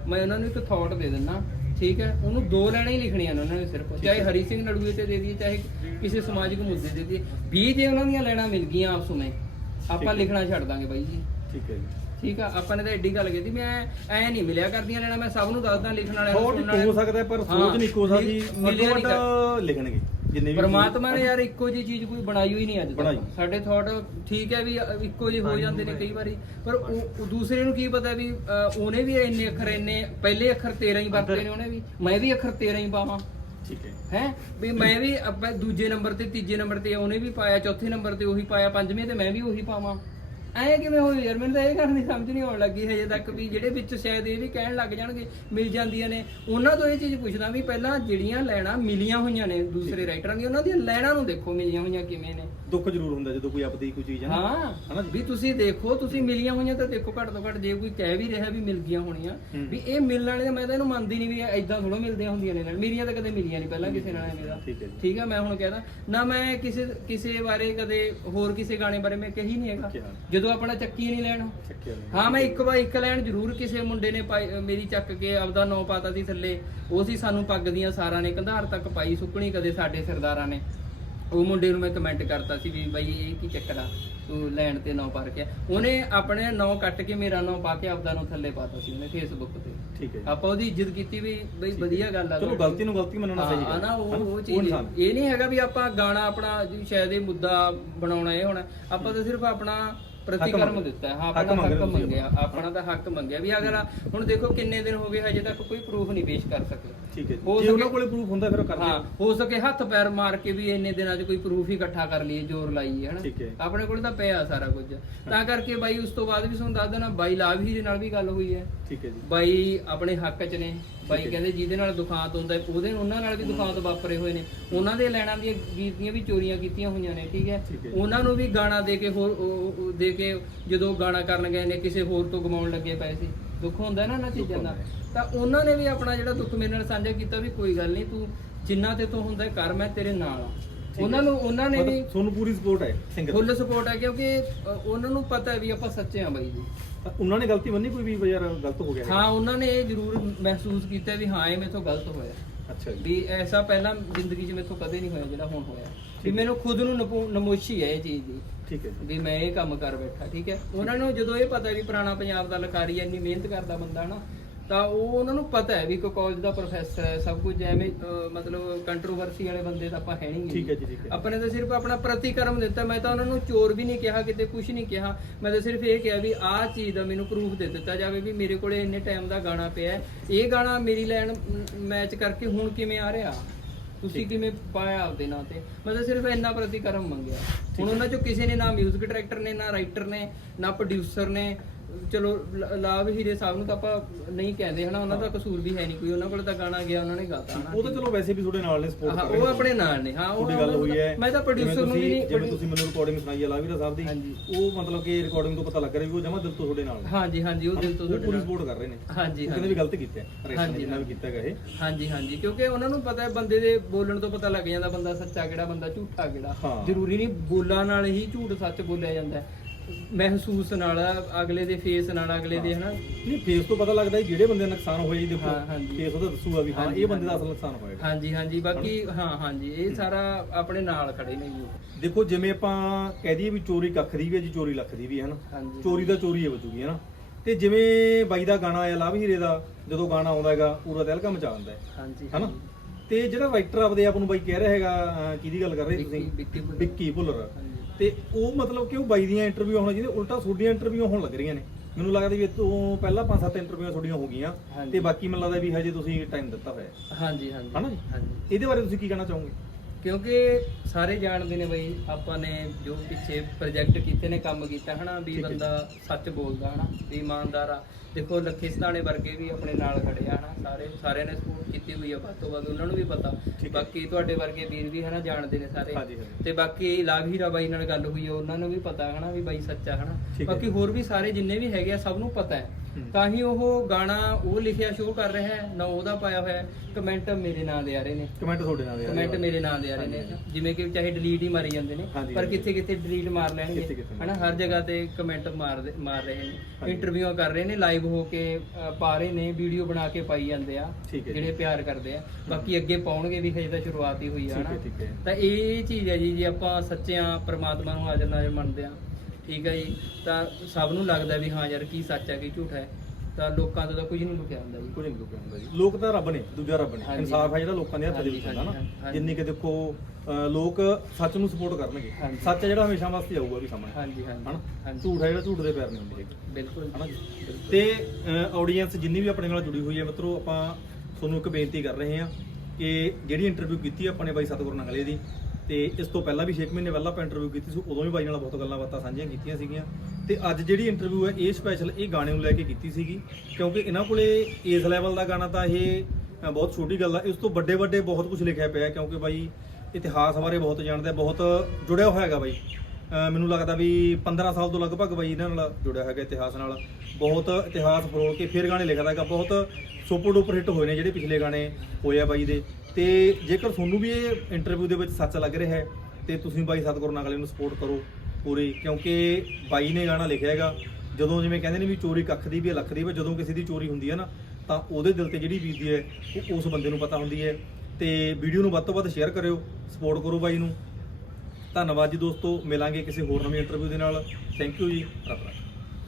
Speaker 1: ਮੈਂ ਉਹਨਾਂ ਨੂੰ ਇੱਕ ਥਾਟ ਦੇ ਦਿੰਨਾ ਠੀਕ ਹੈ? ਉਹਨੂੰ ਦੋ ਲੈਣਾ ਹੀ ਲਿਖਣੀਆਂ ਨੇ ਉਹਨਾਂ ਨੇ ਸਿਰਫ। ਚਾਹੇ ਹਰੀ ਸਿੰਘ ਨੜੂਏ ਤੇ ਦੇ ਦਈਏ ਚਾਹੇ ਕਿਸੇ ਸਮਾਜਿਕ ਮੁੱਦੇ ਦੇ ਦਈਏ। 20 ਜੇ ਉਹਨਾਂ ਦੀਆਂ ਲੈਣਾ ਮਿਲ ਗਈਆਂ ਵਿੱਚ
Speaker 2: ਠੀਕ
Speaker 1: ਆਪਾਂ। ਲਿਖਣਾ ਛੱਡ ਦਾਂਗੇ ਬਾਈ ਜੀ।
Speaker 2: ਠੀਕ ਹੈ ਜੀ।
Speaker 1: ਠੀਕ ਆ? ਆਪਾਂ ਨੇ ਤਾਂ ਐਡੀ ਗੱਲ ਕੀਤੀ ਮੈਂ ਐ ਨਹੀਂ ਮਿਲਿਆ ਕਰਦੀਆਂ ਲੈਣਾ ਮੈਂ ਸਭ ਨੂੰ ਦੱਸਦਾ ਲਿਖਣ ਵਾਲਿਆਂ ਨੂੰ
Speaker 2: ਹੋ ਸਕਦਾ ਪਰ ਸੋਚ ਨਹੀਂ ਇੱਕੋ ਸਾਡੀ
Speaker 1: ਮਿਲਿਆ
Speaker 2: ਲਿਖਣਗੇ। ਜਿੰਨੇ ਵੀ
Speaker 1: ਪਰਮਾਤਮਾ ਨੇ ਯਾਰ ਇੱਕੋ ਜੀ ਚੀਜ਼ ਕੋਈ ਬਣਾਈ ਹੋਈ ਨਹੀਂ ਅੱਜ
Speaker 2: ਬਣਾਈ।
Speaker 1: ਤੱਕ ਸਾਡੇ ਥਾਟ ਠੀਕ ਹੈ ਵੀ ਇੱਕੋ ਜਿਹੇ ਹੋ ਜਾਂਦੇ ਨੇ ਕਈ ਵਾਰੀ। ਪਰ ਉਹ ਉਹ ਦੂਸਰੇ ਨੂੰ ਕੀ ਪਤਾ ਵੀ ਅ, ਉਹਨੇ ਵੀ ਇੰਨੇ ਅੱਖਰ ਇੰਨੇ ਪਹਿਲੇ ਅੱਖਰ 13 ਹੀ ਵਰਤੇ ਨੇ ਉਹਨੇ ਵੀ। ਮੈਂ ਵੀ ਅੱਖਰ 13 ਹੀ ਪਾਵਾਂ।
Speaker 2: ਠੀਕ ਹੈ।
Speaker 1: ਹੈ? ਵੀ ਮੈਂ ਵੀ ਆਪਾਂ ਦੂਜੇ ਨੰਬਰ ਤੇ ਤੀਜੇ ਨੰਬਰ ਤੇ ਉਹਨੇ ਵੀ ਪਾਇਆ ਚੌਥੇ ਨੰਬਰ ਤੇ ਉਹੀ ਪਾਇਆ ਪੰਜਵੇਂ ਤੇ ਮੈਂ ਵੀ ਉਹੀ ਪਾਵਾਂ। ਐ ਕਿਵੇਂ ਹੋਈ ਯਾਰ ਮੈਨੂੰ ਤਾਂ ਇਹ ਗੱਲ ਨਹੀਂ ਸਮਝ ਨਹੀਂ ਆਉਣ ਲੱਗੀ ਹਜੇ ਤੱਕ ਵੀ ਜਿਹੜੇ ਵਿੱਚ ਸ਼ਾਇਦ ਇਹ ਵੀ ਕਹਿਣ ਲੱਗ ਜਾਣਗੇ ਮਿਲ ਜਾਂਦੀਆਂ ਨੇ। ਉਹਨਾਂ ਤੋਂ ਇਹ ਚੀਜ਼ ਪੁੱਛਦਾ ਵੀ ਪਹਿਲਾਂ ਜਿਹੜੀਆਂ ਲੈਣਾ ਮਿਲੀਆਂ ਹੋਈਆਂ ਨੇ ਦੂਸਰੇ ਰਾਈਟਰਾਂ ਦੀਆਂ ਉਹਨਾਂ ਦੀਆਂ ਲੈਣਾ ਨੂੰ ਦੇਖੋ ਮਿਲੀਆਂ ਹੋਈਆਂ ਕਿਵੇਂ ਨੇ।
Speaker 2: ਦੁੱਖ ਜ਼ਰੂਰ ਹੁੰਦਾ ਜਦੋਂ ਕੋਈ ਆਪਦੀ ਕੋਈ ਚੀਜ਼ ਹੈ ਨਾ।
Speaker 1: ਹਾਂ? ਵੀ ਤੁਸੀਂ ਦੇਖੋ ਤੁਸੀਂ ਮਿਲੀਆਂ ਹੋਈਆਂ ਤਾਂ ਦੇਖੋ ਘੱਟ ਤੋਂ ਘੱਟ ਜੇ ਕੋਈ ਕਹਿ ਵੀ ਰਿਹਾ ਵੀ ਮਿਲ ਗਈਆਂ ਹੋਣੀਆਂ। ਵੀ ਇਹ ਮਿਲਣ ਵਾਲੇ ਮੈਂ ਤਾਂ ਇਹਨੂੰ ਮੰਨਦੀ ਨਹੀਂ ਵੀ ਐਦਾਂ ਥੋੜਾ ਮਿਲਦੀਆਂ ਹੁੰਦੀਆਂ ਨੇ ਨਾਲ ਮੇਰੀਆਂ ਤਾਂ ਕਦੇ ਮਿਲੀਆਂ ਨਹੀਂ ਪਹਿਲਾਂ ਕਿਸੇ ਨਾਲ ਦਾ
Speaker 2: ਠੀਕ ਹੈ
Speaker 1: ਮੈਂ ਹੁਣ ਕਹਿਦਾ ਨਾ ਮੈਂ ਕਿਸੇ ਕਿਸੇ ਬਾਰੇ ਕਦੇ ਹੋਰ ਕਿਸੇ ਗਾਣੇ ਬਾਰੇ ਮੈਂ ਕਹੀ ਨਹੀਂ ਹੈਗਾ। ਜਦੋਂ ਆਪਣਾ ਚੱਕੀ ਨਹੀਂ ਲੈਣਾ। ਹਾਂ ਮੈਂ ਇੱਕ ਵਾਰ ਇੱਕ ਲਾਈਨ ਜ਼ਰੂਰ ਕਿਸੇ ਮੁੰਡੇ ਨੇ ਮੇਰੀ ਚੱਕ ਕੇ ਆਪਦਾ ਨਾਂ ਪਾਤਾ ਸੀ ਥੱਲੇ। ਉਹ ਸੀ ਸਾਨੂੰ ਪੱਗ ਦੀਆਂ ਸਾਰਾਂ ਨੇ ਕੰਧਾਰ ਤੱਕ ਪਾਈ ਸੁੱਕਣੀ ਕਦੇ ਸਾਡੇ ਸਰਦਾਰਾਂ ਨੇ। ਉਹ ਮੁੰਡੇ ਨੂੰ ਮੈਂ ਕਮੈਂਟ ਕਰਤਾ ਸੀ ਵੀ ਬਈ ਇਹ ਕੀ ਚੱਕਰ ਤੂੰ ਲੈਣ ਤੇ ਨਾਂ ਪਾ ਕੇ ਉਹਨੇ ਆਪਣੇ ਨਾਂ ਕੱਟ ਕੇ ਮੇਰਾ ਨਾਂ ਪਾ ਕੇ ਆਪਦਾ ਨਾਂ ਥੱਲੇ ਪਾਤਾ ਸੀ ਉਹਨੇ ਫੇਸਬੁੱਕ ਤੇ।
Speaker 2: ਠੀਕ ਹੈ
Speaker 1: ਆਪਾਂ ਉਹਦੀ ਇੱਜ਼ਤ ਕੀਤੀ ਵੀ ਬਈ ਵਧੀਆ ਗੱਲ ਆ
Speaker 2: ਚਲੋ। ਗਲਤੀ ਨੂੰ ਗਲਤੀ ਮੰਨਣਾ ਸਹੀ
Speaker 1: ਹਾਂ ਨਾ ਉਹ? ਉਹ ਚੀਜ਼। ਇਹ ਨਹੀਂ ਹੈਗਾ ਵੀ ਆਪਾਂ ਗਾਣਾ ਆਪਣਾ ਸ਼ਾਇਦ ਇਹ ਮੁੱਦਾ ਬਣਾਉਣਾ ਇਹ ਹੁਣ। ਆਪਾਂ ਤਾਂ ਸਿਰਫ ਆਪਣਾ ਪ੍ਰਤੀਕਰਮ। ਦਿੱਤਾ ਹੈ। ਹਾਂ ਆਪਣਾ ਹੱਕ ਮੰਗਿਆ ਆਪਣਾ ਤਾਂ ਹੱਕ ਮੰਗਿਆ ਵੀ ਅਗਰ ਹੁਣ ਦੇਖੋ ਕਿੰਨੇ ਦਿਨ ਹੋ ਗਏ ਹਜੇ ਤੱਕ ਕੋਈ ਪ੍ਰੂਫ ਨਹੀਂ ਪੇਸ਼ ਕਰ ਸਕੇ
Speaker 2: ਠੀਕ ਹੈ ਜੀ। ਉਹਨਾਂ ਕੋਲੇ ਪ੍ਰੂਫ ਹੁੰਦਾ ਫਿਰ ਉਹ ਕਰਦੇ
Speaker 1: ਹਾਂ ਹੋ ਸਕੇ ਹੱਥ ਪੈਰ ਮਾਰ ਕੇ ਵੀ ਇੰਨੇ ਦਿਨਾਂ 'ਚ ਕੋਈ ਪ੍ਰੂਫ ਹੀ ਇਕੱਠਾ ਕਰ ਲਈਏ ਜ਼ੋਰ ਲਾਈਏ ਹਨਾ। ਆਪਣੇ ਕੋਲ ਤਾਂ ਪਿਆ ਸਾਰਾ ਕੁਝ। ਤਾਂ ਕਰਕੇ ਬਾਈ ਉਸ ਤੋਂ ਬਾਅਦ ਵੀ ਤੁਹਾਨੂੰ ਦੱਸ ਦੇਣਾ ਬਾਈ ਲਾਭ ਹੀ ਦੇ ਨਾਲ ਵੀ ਗੱਲ ਹੋਈ ਹੈ।
Speaker 2: ਠੀਕ ਹੈ ਜੀ।
Speaker 1: ਬਾਈ ਆਪਣੇ ਹੱਕ 'ਚ ਨੇ। ਬਾਈ
Speaker 2: ਹੈ।
Speaker 1: ਕਹਿੰਦੇ ਜਿਹਦੇ ਨਾਲ ਦੁਖਾਂਤ ਹੁੰਦਾ ਹੈ, ਉਹਦੇ ਉਹਨਾਂ ਨਾਲ ਵੀ ਦੁਖਾਂਤ ਵਾਪਰੇ ਹੋਏ ਨੇ। ਉਹਨਾਂ ਦੇ ਲੈਣਾ ਦੀਆਂ ਗੀਤ ਦੀਆਂ ਵੀ ਚੋਰੀਆਂ ਕੀਤੀਆਂ ਹੋਈਆਂ ਨੇ ਠੀਕ ਹੈ? ਉਹਨਾਂ ਨੂੰ ਵੀ ਗਾਣਾ ਦੇ ਕੇ ਹੋਰ ਦੇ ਕੇ ਜਦੋਂ ਗਾਣਾ ਕਰਨ ਗਏ ਨੇ ਕਿਸੇ ਹੋਰ ਤੋਂ ਗਵਾਉਣ ਲੱਗੇ ਪਏ ਸੀ। ਦੁੱਖ ਹੁੰਦਾ ਨਾ ਇਹਨਾਂ ਚੀਜ਼ਾਂ ਦਾ। ਤਾਂ ਉਹਨਾਂ ਨੇ ਵੀ ਆਪਣਾ ਜਿਹੜਾ ਦੁੱਖ ਮੇਰੇ ਨਾਲ ਸਾਂਝਾ ਕੀਤਾ ਵੀ ਕੋਈ ਗੱਲ ਨਹੀਂ ਤੂੰ ਜਿੰਨਾ ਤੇ ਤੋਂ ਹੁੰਦਾ ਹੈ ਕਰ ਮੈਂ ਤੇਰੇ ਨਾਲ ਆ। ਉਹਨਾਂ ਨੂੰ ਉਹਨਾਂ ਨੇ ਵੀ
Speaker 2: ਤੁਹਾਨੂੰ ਪੂਰੀ ਸਪੋਰਟ ਹੈ ਸਿੰਗਰ
Speaker 1: ਫੁੱਲ ਸਪੋਰਟ ਹੈ ਕਿਉਂਕਿ ਅ, ਉਹਨਾਂ ਨੂੰ ਪਤਾ ਹੈ ਵੀ ਆਪਾਂ ਸੱਚੇ ਆ ਬਾਈ ਜੀ।
Speaker 2: ਉਹਨਾਂ ਨੇ ਗਲਤੀ ਮੰਨੀ ਕੋਈ ਵੀ ਯਾਰ ਗਲਤ ਹੋ ਗਿਆ ਹੈ?
Speaker 1: ਉਹਨਾਂ ਨੇ ਇਹ ਜ਼ਰੂਰ ਮਹਿਸੂਸ ਕੀਤਾ ਵੀ ਹਾਂ ਇਹ ਮੇਥੋਂ ਗਲਤ ਹੋਇਆ।
Speaker 2: ਅੱਛਾ ਜੀ।
Speaker 1: ਵੀ ਐਸਾ ਪਹਿਲਾਂ ਜ਼ਿੰਦਗੀ 'ਚ ਮੇਥੋਂ ਕਦੇ ਨਹੀਂ ਹੋਇਆ ਜਿਹੜਾ ਹੁਣ ਹੋਇਆ। ਵੀ ਮੈਨੂੰ ਖੁਦ ਨੂੰ ਨਪੂ- ਨਮੋਸ਼ੀ ਹੈ ਇਹ ਚੀਜ਼ ਦੀ।
Speaker 2: ਠੀਕ ਹੈ ਜੀ।
Speaker 1: ਵੀ ਮੈਂ ਇਹ ਕੰਮ ਕਰ ਬੈਠਾ ਠੀਕ ਹੈ? ਉਹਨਾਂ ਨੂੰ ਜਦੋਂ ਇਹ ਪਤਾ ਵੀ ਪੁਰਾਣਾ ਪੰਜਾਬ ਦਾ ਲਕਾਰੀ ਇੰਨੀ ਮਿਹਨਤ ਕਰਦਾ ਬੰਦਾ ਨਾ ਤਾਂ ਉਹ ਉਹਨਾਂ ਨੂੰ ਪਤਾ ਹੈ ਵੀ ਕੋਈ ਕਾਲਜ ਦਾ ਪ੍ਰੋਫੈਸਰ ਹੈ ਸਭ ਕੁਝ ਐਵੇਂ ਅਹ, ਮਤਲਬ ਕੰਟਰੋਵਰਸੀ ਵਾਲੇ ਬੰਦੇ ਤਾਂ ਆਪਾਂ ਹੈ ਨਹੀਂ
Speaker 2: ਠੀਕ ਹੈ ਜੀ, ਠੀਕ ਹੈ।
Speaker 1: ਆਪਣੇ ਤਾਂ ਸਿਰਫ ਆਪਣਾ ਪ੍ਰਤੀਕਰਮ ਦਿੱਤਾ ਮੈਂ ਤਾਂ ਉਹਨਾਂ ਨੂੰ ਚੋਰ ਵੀ ਨਹੀਂ ਕਿਹਾ ਕਿਤੇ ਕੁਝ ਨਹੀਂ ਕਿਹਾ। ਮੈਂ ਤਾਂ ਸਿਰਫ ਇਹ ਕਿਹਾ ਵੀ ਆਹ ਚੀਜ਼ ਦਾ ਮੈਨੂੰ ਪ੍ਰੂਫ ਦੇ ਦਿੱਤਾ ਜਾਵੇ ਵੀ ਮੇਰੇ ਕੋਲੇ ਇੰਨੇ ਟਾਈਮ ਦਾ ਗਾਣਾ ਪਿਆ ਹੈ। ਇਹ ਗਾਣਾ ਮੇਰੀ ਲਾਈਨ ਮੈਚ ਕਰਕੇ ਹੁਣ ਕਿਵੇਂ ਆ ਰਿਹਾ? ਤੁਸੀਂ ਕਿਵੇਂ ਪਾਇਆ ਆਪਦੇ ਨਾਂ ਤੇ? ਮੈਂ ਤਾਂ ਸਿਰਫ ਇੰਨਾ ਪ੍ਰਤੀਕਰਮ ਮੰਗਿਆ। ਹੁਣ ਉਹਨਾਂ ਚੋਂ ਕਿਸੇ ਨੇ ਨਾ 뮤직 ਡਾਇਰੈਕਟਰ ਨੇ ਨਾ ਰਾਈਟਰ ਨੇ ਨਾ ਪ੍ਰੋਡਿਊਸਰ ਨੇ ਚਲੋ ਲ- ਲਾਭ ਹੀਰੇ ਸਾਹਿਬ ਨੂੰ ਤਾਂ ਆਪਾਂ ਨਹੀਂ ਕਹਿੰਦੇ ਹਨਾ ਉਹਨਾਂ ਦਾ ਕਸੂਰ ਵੀ ਹੈ ਨਹੀਂ ਕੋਈ ਉਹਨਾਂ ਕੋਲ ਤਾਂ ਗਾਣਾ ਗਿਆ ਉਹਨਾਂ ਨੇ ਗਾਤਾ ਹਨਾ
Speaker 2: ਉਹ ਤਾਂ ਚਲੋ ਵੈਸੇ ਵੀ ਤੁਹਾਡੇ ਨਾਲ ਨੇ ਸਪੋਰਟ
Speaker 1: ਹਾਂ
Speaker 2: ਕਰ ਰਹੇ
Speaker 1: ਉਹ
Speaker 2: ਨੇ।
Speaker 1: ਆਪਣੇ ਨਾਲ ਨੇ ਹਾਂ ਉਹ
Speaker 2: ਤੁਹਾਡੀ ਗੱਲ ਹੋਈ ਹੈ
Speaker 1: ਮੈਂ ਤਾਂ ਪ੍ਰੋਡਿਊਸਰ ਨੂੰ ਵੀ
Speaker 2: ਜਿਵੇਂ
Speaker 1: ਨਹੀਂ
Speaker 2: ਤੁਸੀਂ- ਜਿਵੇਂ ਤੁਸੀਂ ਮੈਨੂੰ ਰਿਕਾਰਡਿੰਗ ਸੁਣਾਈ ਹੈ ਲਾਵੀਰਾ ਸਾਹਿਬ ਦੀ
Speaker 1: ਹਾਂਜੀ।
Speaker 2: ਉਹ ਮਤਲਬ ਕਿ ਰਿਕਾਰਡਿੰਗ ਤੋਂ ਪਤਾ ਲੱਗ ਰਿਹਾ ਵੀ ਉਹ ਜਮਾ ਦਿਲ ਤੋਂ ਤੁਹਾਡੇ ਨਾਲ ਨੇ।
Speaker 1: ਹਾਂਜੀ ਹਾਂਜੀ ਉਹ ਦਿਲ ਤੋਂ
Speaker 2: ਉਹ ਪੂਰੀ ਸਪੋਰਟ ਕਰ ਰਹੇ ਨੇ
Speaker 1: ਹਾਂਜੀ
Speaker 2: ਉਹ ਕਹਿੰਦੇ ਵੀ ਗਲਤ ਕੀਤਾ ਹੈ ਰੇਸ਼ਮ
Speaker 1: ਹਾਂਜੀ,
Speaker 2: ਜਿੰਨਾ ਵੀ ਕੀਤਾ ਹੈਗਾ ਇਹ
Speaker 1: ਹਾਂਜੀ ਹਾਂਜੀ ਕਿਉਂਕਿ ਉਹਨਾਂ ਨੂੰ ਪਤਾ ਹੈ ਬੰਦੇ ਦੇ ਬੋਲਣ ਤੋਂ ਪਤਾ ਲੱਗ ਜਾਂਦਾ ਬੰਦਾ ਸੱਚਾ ਕਿਹੜਾ ਬੰਦਾ ਝੂਠਾ ਕਿਹੜਾ
Speaker 2: ਹਾਂ।
Speaker 1: ਜ਼ਰੂਰੀ ਨਹੀਂ ਬੋਲਾਂ ਨਾਲ ਹੀ ਝੂਠ ਸੱਚ ਬੋਲਿਆ ਜਾਂਦਾ ਹੈ। ਮਹਿਸੂਸ ਨਾਲ ਅਗਲੇ ਦੇ ਫੇਸ ਨਾਲ ਅਗਲੇ ਦੇ ਹਨਾ?
Speaker 2: ਨਹੀਂ ਫੇਸ ਤੋਂ ਪਤਾ ਲੱਗਦਾ ਜਿਹੜੇ ਬੰਦੇ ਦਾ ਨੁਕਸਾਨ ਹੋਇਆ ਜੀ ਦੇਖੋ
Speaker 1: ਹਾਂ, ਹਾਂਜੀ।
Speaker 2: ਫੇਸ ਉਹਦਾ ਦੱਸੂਗਾ ਵੀ ਹਾਂ ਇਹ ਬੰਦੇ ਦਾ। ਅਸਲ ਨੁਕਸਾਨ ਹੋਏਗਾ
Speaker 1: ਹਾਂਜੀ ਹਾਂਜੀ ਬਾਕੀ ਹਾਂ ਹਾਂਜੀ ਇਹ ਸਾਰਾ ਆਪਣੇ ਨਾਲ ਖੜੇ ਨੇ ਜੀ
Speaker 2: ਦੇਖੋ ਜਿਵੇਂ ਆਪਾਂ ਕਹਿ ਦਈਏ ਵੀ ਚੋਰੀ ਕੱਖ ਦੀ ਵੀ ਹੈ ਜੀ ਚੋਰੀ ਲੱਖ ਦੀ ਵੀ ਹੈ ਨਾ
Speaker 1: ਹਾਂਜੀ।
Speaker 2: ਚੋਰੀ ਦਾ ਚੋਰੀ ਹੈ ਬਚੂਗੀ ਹੈ ਨਾ ਤੇ ਜਿਵੇਂ ਬਾਈ ਦਾ ਗਾਣਾ ਆਇਆ ਲਵ ਹੀਰੇ ਦਾ ਜਦੋਂ ਗਾਣਾ ਆਉਂਦਾ ਹੈਗਾ ਪੂਰਾ ਤਹਿਲਕਾ ਮਚਾ ਦਿੰਦਾ ਹੈ
Speaker 1: ਹਾਂਜੀ
Speaker 2: ਹਨਾ? ਤੇ ਜਿਹੜਾ ਰਾਈਟਰ ਆਪਦੇ ਆਪ ਨੂੰ ਬਾਈ ਕਹਿ ਰਿਹਾ ਹੈਗਾ ਅਹ ਕਿਹਦੀ ਗੱਲ ਕਰ ਰਹੇ ਤੁਸੀਂ?
Speaker 1: ਵਿੱਕੀ- ਵਿੱਕੀ ਭੁੱਲਰ।
Speaker 2: ਵਿੱਕੀ ਭੁੱਲਰ।
Speaker 1: ਹਾਂਜੀ।
Speaker 2: ਤੇ ਉਹ ਮਤਲਬ ਕਿ ਉਹ ਬਾਈ ਦੀਆਂ ਇੰਟਰਵਿਊ ਹੋਣ ਜਿਹਦੇ ਉਲਟਾ ਤੁਹਾਡੀਆਂ ਇੰਟਰਵਿਊ ਹੋਣ ਲੱਗ ਰਹੀਆਂ ਨੇ। ਮੈਨੂੰ ਲੱਗਦਾ ਵੀ ਇਹ ਤੋਂ ਪਹਿਲਾਂ ਪੰਜ ਸੱਤ ਇੰਟਰਵਿਊ ਤੁਹਾਡੀਆਂ ਹੋ ਗਈਆਂ
Speaker 1: ਹਾਂਜੀ।
Speaker 2: ਤੇ ਬਾਕੀ ਮੈਨੂੰ ਲੱਗਦਾ ਵੀ ਹਜੇ ਤੁਸੀਂ ਟਾਈਮ ਦਿੱਤਾ ਹੋਇਆ। ਹੈ
Speaker 1: ਹਾਂਜੀ ਹਾਂਜੀ।
Speaker 2: ਹਨਾ ਜੀ?
Speaker 1: ਹਾਂਜੀ।
Speaker 2: ਇਹਦੇ ਬਾਰੇ ਤੁਸੀਂ ਕੀ ਕਹਿਣਾ ਚਾਹੋਗੇ?
Speaker 1: ਕਿਉਂਕਿ ਸਾਰੇ ਜਾਣਦੇ ਨੇ ਬਈ ਆਪਾਂ ਨੇ ਜੋ ਪਿੱਛੇ ਪ੍ਰੋਜੈਕਟ ਕੀਤੇ ਨੇ ਕੰਮ ਕੀਤਾ ਹਨਾ ਵੀ। ਬੰਦਾ ਸੱਚ ਬੋਲਦਾ ਹਨਾ ਵੀ ਇਮਾਨਦਾਰ ਆ ਦੇਖੋ ਲੱਖੀ ਸਤਾਣੇ ਵਰਗੇ ਵੀ ਆਪਣੇ ਨਾਲ ਖੜੇ ਆ ਹਨਾ ਸਾਰੇ ਸਾਰਿਆਂ ਨੇ ਸਪੋਰਟ ਕੀਤੀ ਹੋਈ ਆ ਵੱਧ ਤੋਂ ਵੱਧ ਉਹਨਾਂ ਨੂੰ ਵੀ ਪਤਾ। ਬਾਕੀ ਤੁਹਾਡੇ ਵਰਗੇ ਵੀਰ ਵੀ ਹਨਾ ਜਾਣਦੇ ਨੇ ਸਾਰੇ। ਤੇ ਬਾਕੀ ਲਾਭੀਰਾ ਬਾਈ ਨਾਲ ਗੱਲ ਹੋਈ ਆ ਉਹਨਾਂ ਨੂੰ ਵੀ ਪਤਾ ਹਨਾ ਵੀ ਬਾਈ ਸੱਚਾ ਹਨਾ। ਬਾਕੀ ਹੋਰ ਵੀ ਸਾਰੇ ਜਿੰਨੇ ਵੀ ਹੈਗੇ ਆ ਸਭ ਨੂੰ ਪਤਾ ਹੂੰ। ਤਾਂ ਹੀ ਉਹ ਗਾਣਾ ਉਹ ਲਿਖਿਆ ਸ਼ੋਅ ਕਰ ਰਿਹਾ ਹੈ ਨਾ ਉਹਦਾ ਪਾਇਆ ਹੋਇਆ ਹੈ ਕਮੈਂਟ ਮੇਰੇ ਨਾਂ ਦੇ ਆ ਰਹੇ ਨੇ
Speaker 2: ਕਮੈਂਟ ਤੁਹਾਡੇ ਨਾਲ ਦੇ ਆ ਰਹੇ
Speaker 1: ਕਮੈਂਟ। ਮੇਰੇ ਨਾਂ ਦੇ ਆ ਰਹੇ ਨੇ ਜਿਵੇਂ ਕਿ ਚਾਹੇ ਡਿਲੀਟ ਹੀ ਮਾਰੀ ਜਾਂਦੇ ਨੇ
Speaker 2: ਹਾਂਜੀ,
Speaker 1: ਪਰ
Speaker 2: ਹਾਂਜੀ।
Speaker 1: ਕਿੱਥੇ ਕਿੱਥੇ ਡਿਲੀਟ ਮਾਰ ਲੈਣਗੇ
Speaker 2: ਕਿੱਥੇ
Speaker 1: ਹਨਾ ਹਰ ਜਗ੍ਹਾ ਤੇ ਕਮੈਂਟ ਮਾਰ ਮਾਰ ਰਹੇ ਨੇ
Speaker 2: ਹਾਂਜੀ।
Speaker 1: ਇੰਟਰਵਿਊਆਂ ਕਰ ਰਹੇ ਨੇ ਲਾਈਵ ਹੋ ਕੇ ਅ, ਪਾ ਰਹੇ ਨੇ ਵੀਡੀਓ ਬਣਾ ਕੇ ਪਾਈ ਜਾਂਦੇ ਆ
Speaker 2: ਠੀਕ ਹੈ ਜੀ।
Speaker 1: ਜਿਹੜੇ ਪਿਆਰ ਕਰਦੇ ਆ ਬਾਕੀ ਅੱਗੇ ਪਾਉਣਗੇ ਵੀ ਹਜੇ ਤਾਂ ਸ਼ੁਰੂਆਤ ਹੀ ਹੋਈ ਆ
Speaker 2: ਠੀਕ ਹੈ,
Speaker 1: ਹਨਾ
Speaker 2: ਠੀਕ ਹੈ।
Speaker 1: ਤਾਂ ਇਹ ਚੀਜ਼ ਹੈ ਜੀ ਜੇ ਆਪਾਂ ਸੱਚੇ ਆ ਪ੍ਰਮਾਤਮਾ ਨੂੰ ਹਾਜ਼ਰ ਨਾਜ਼ਰ ਮੰਨਦੇ ਆ ਠੀਕ ਹੈ ਜੀ? ਤਾਂ ਸਭ ਨੂੰ ਲੱਗਦਾ ਵੀ ਹਾਂ ਯਾਰ ਕੀ ਸੱਚ ਹੈ ਕੀ ਝੂਠ ਹੈ ਤਾਂ ਲੋਕਾਂ ਤੋਂ ਤਾਂ ਕੁਝ ਨਹੀਂ ਲੁਕਿਆ ਹੁੰਦਾ ਜੀ।
Speaker 2: ਕੁਝ ਨਹੀਂ ਲੁਕਿਆ ਹੁੰਦਾ ਜੀ। ਲੋਕ ਤਾਂ ਰੱਬ ਨੇ ਦੂਜਾ ਰੱਬ ਨੇ।
Speaker 1: ਹਾਂਜੀ।
Speaker 2: ਇਨਸਾਫ ਹੈ ਜਿਹੜਾ ਲੋਕਾਂ ਦੇ ਹੱਥ ਦੇ ਵਿੱਚ ਹੁੰਦਾ ਨਾ।
Speaker 1: ਹਾਂਜੀ।
Speaker 2: ਜਿੰਨੀ ਕਿ ਦੇਖੋ ਅਹ ਲੋਕ ਸੱਚ ਨੂੰ ਸਪੋਰਟ ਕਰਨਗੇ।
Speaker 1: ਹਾਂਜੀ।
Speaker 2: ਸੱਚ ਹੈ ਜਿਹੜਾ ਹਮੇਸ਼ਾ ਵਾਸਤੇ ਆਊਗਾ ਵੀ ਸਾਹਮਣੇ।
Speaker 1: ਹਾਂਜੀ ਹਾਂਜੀ।
Speaker 2: ਹਨਾ?
Speaker 1: ਹਾਂਜੀ।
Speaker 2: ਝੂਠ ਹੈ ਜਿਹੜਾ ਝੂਠ ਦੇ ਪੈਰ ਨਹੀਂ ਹੁੰਦੇ ਹੈਗੇ।
Speaker 1: ਬਿਲਕੁਲ
Speaker 2: ਹਨਾ ਜੀ। ਤੇ ਆਡੀਅנס ਜਿੰਨੀ ਵੀ ਆਪਣੇ ਨਾਲ ਜੁੜੀ ਹੋਈ ਹੈ ਮਿੱਤਰੋ ਆਪਾਂ ਤੁਹਾਨੂੰ ਇੱਕ ਬੇਨਤੀ ਕਰ ਰਹੇ ਹਾਂ ਕਿ ਜਿਹੜੀ ਇੰਟਰਵਿਊ ਕੀਤੀ ਆਪਾਂ ਨੇ ਬਾਈ ਸਤਗੁਰੂ ਨੰਗਲੇ ਦੀ ਤੇ ਇਸ ਤੋਂ ਪਹਿਲਾਂ ਵੀ 6 ਮਹੀਨੇ ਪਹਿਲਾਂ ਆਪਾਂ ਇੰਟਰਵਿਊ ਕੀਤੀ ਸੀ, ਉਦੋਂ ਵੀ ਬਾਈ ਨਾਲ ਬਹੁਤ ਗੱਲਾਂ ਬਾਤਾਂ ਸਾਂਝੀਆਂ ਕੀਤੀਆਂ ਸੀਗੀਆਂ। ਤੇ ਅੱਜ ਜਿਹੜੀ ਇੰਟਰਵਿਊ ਹੈ, ਇਹ ਸਪੈਸ਼ਲ ਇਹ ਗਾਣੇ ਨੂੰ ਲੈ ਕੇ ਕੀਤੀ ਸੀਗੀ, ਕਿਉਂਕਿ ਇਹਨਾਂ ਕੋਲੇ ਇਸ ਲੈਵਲ ਦਾ ਗਾਣਾ ਤਾਂ ਇਹ ਬਹੁਤ ਛੋਟੀ ਗੱਲ ਆ। ਇਸ ਤੋਂ ਵੱਡੇ ਵੱਡੇ ਬਹੁਤ ਕੁਝ ਲਿਖਿਆ ਪਿਆ ਕਿਉਂਕਿ ਬਾਈ ਇਤਿਹਾਸ ਬਾਰੇ ਬਹੁਤ ਜਾਣਦਾ ਬਹੁਤ ਜੁੜਿਆ ਹੋਇਆ ਹੈਗਾ ਬਾਈ। ਮੈਨੂੰ ਲੱਗਦਾ ਵੀ 15 ਸਾਲ ਤੋਂ ਲਗਭਗ ਬਾਈ ਇਹਨਾਂ ਨਾਲ ਜੁੜਿਆ ਹੈਗਾ ਇਤਿਹਾਸ ਨਾਲ। ਬਹੁਤ ਇਤਿਹਾਸ ਫਰੋਲ ਕੇ ਫਿਰ ਗਾਣੇ ਲਿਖਦਾ ਹੈਗਾ, ਬਹੁਤ ਸੁਪਰ ਡੁਪਰ ਹਿੱਟ ਹੋਏ ਨੇ ਜਿਹੜੇ ਪਿਛਲੇ ਗਾਣੇ ਹੋਏ ਆ ਬਾਈ ਦੇ। ਤੇ ਜੇਕਰ ਤੁਹਾਨੂੰ ਵੀ ਇਹ ਇੰਟਰਵਿਊ ਦੇ ਵਿੱਚ ਸੱਚ ਲੱਗ ਰਿਹਾ ਹੈ ਤੇ ਤੁਸੀਂ ਬਾਈ ਸਤਗੁਰੂ ਨਾਗਲੇ ਨੂੰ ਸਪੋਰਟ ਕਰੋ ਪੂਰੀ ਕਿਉਂਕਿ ਬਾਈ ਨੇ ਗਾਣਾ ਲਿਖਿਆ ਹੈਗਾ। ਜਦੋਂ ਜਿਵੇਂ ਕਹਿੰਦੇ ਨੇ ਵੀ ਚੋਰੀ ਕੱਖ ਦੀ ਵੀ ਹੈ, ਲੱਖ ਦੀ ਵੀ ਜਦੋਂ ਕਿਸੇ ਦੀ ਚੋਰੀ ਹੁੰਦੀ ਹੈ ਨਾ ਤਾਂ ਉਹਦੇ ਦਿਲ ਤੇ ਜਿਹੜੀ ਬੀਤਦੀ ਹੈ ਉਹ ਉਸ ਬੰਦੇ ਨੂੰ ਪਤਾ ਹੁੰਦੀ ਹੈ। ਤੇ ਵੀਡੀਓ ਨੂੰ ਵੱਧ ਤੋਂ ਵੱਧ ਸ਼ੇਅਰ ਕਰਿਓ ਸਪੋਰਟ ਕਰੋ ਬਾਈ ਨੂੰ। ਧੰਨਵਾਦ ਜੀ ਦੋਸਤੋ ਮਿਲਾਂਗੇ ਕਿਸੇ ਹੋਰ ਨਵੇਂ ਇੰਟਰਵਿਊ ਦੇ ਨਾਲ। ਥੈਂਕ ਯੂ ਜੀ ਰੱਬ ਰਾਖਾ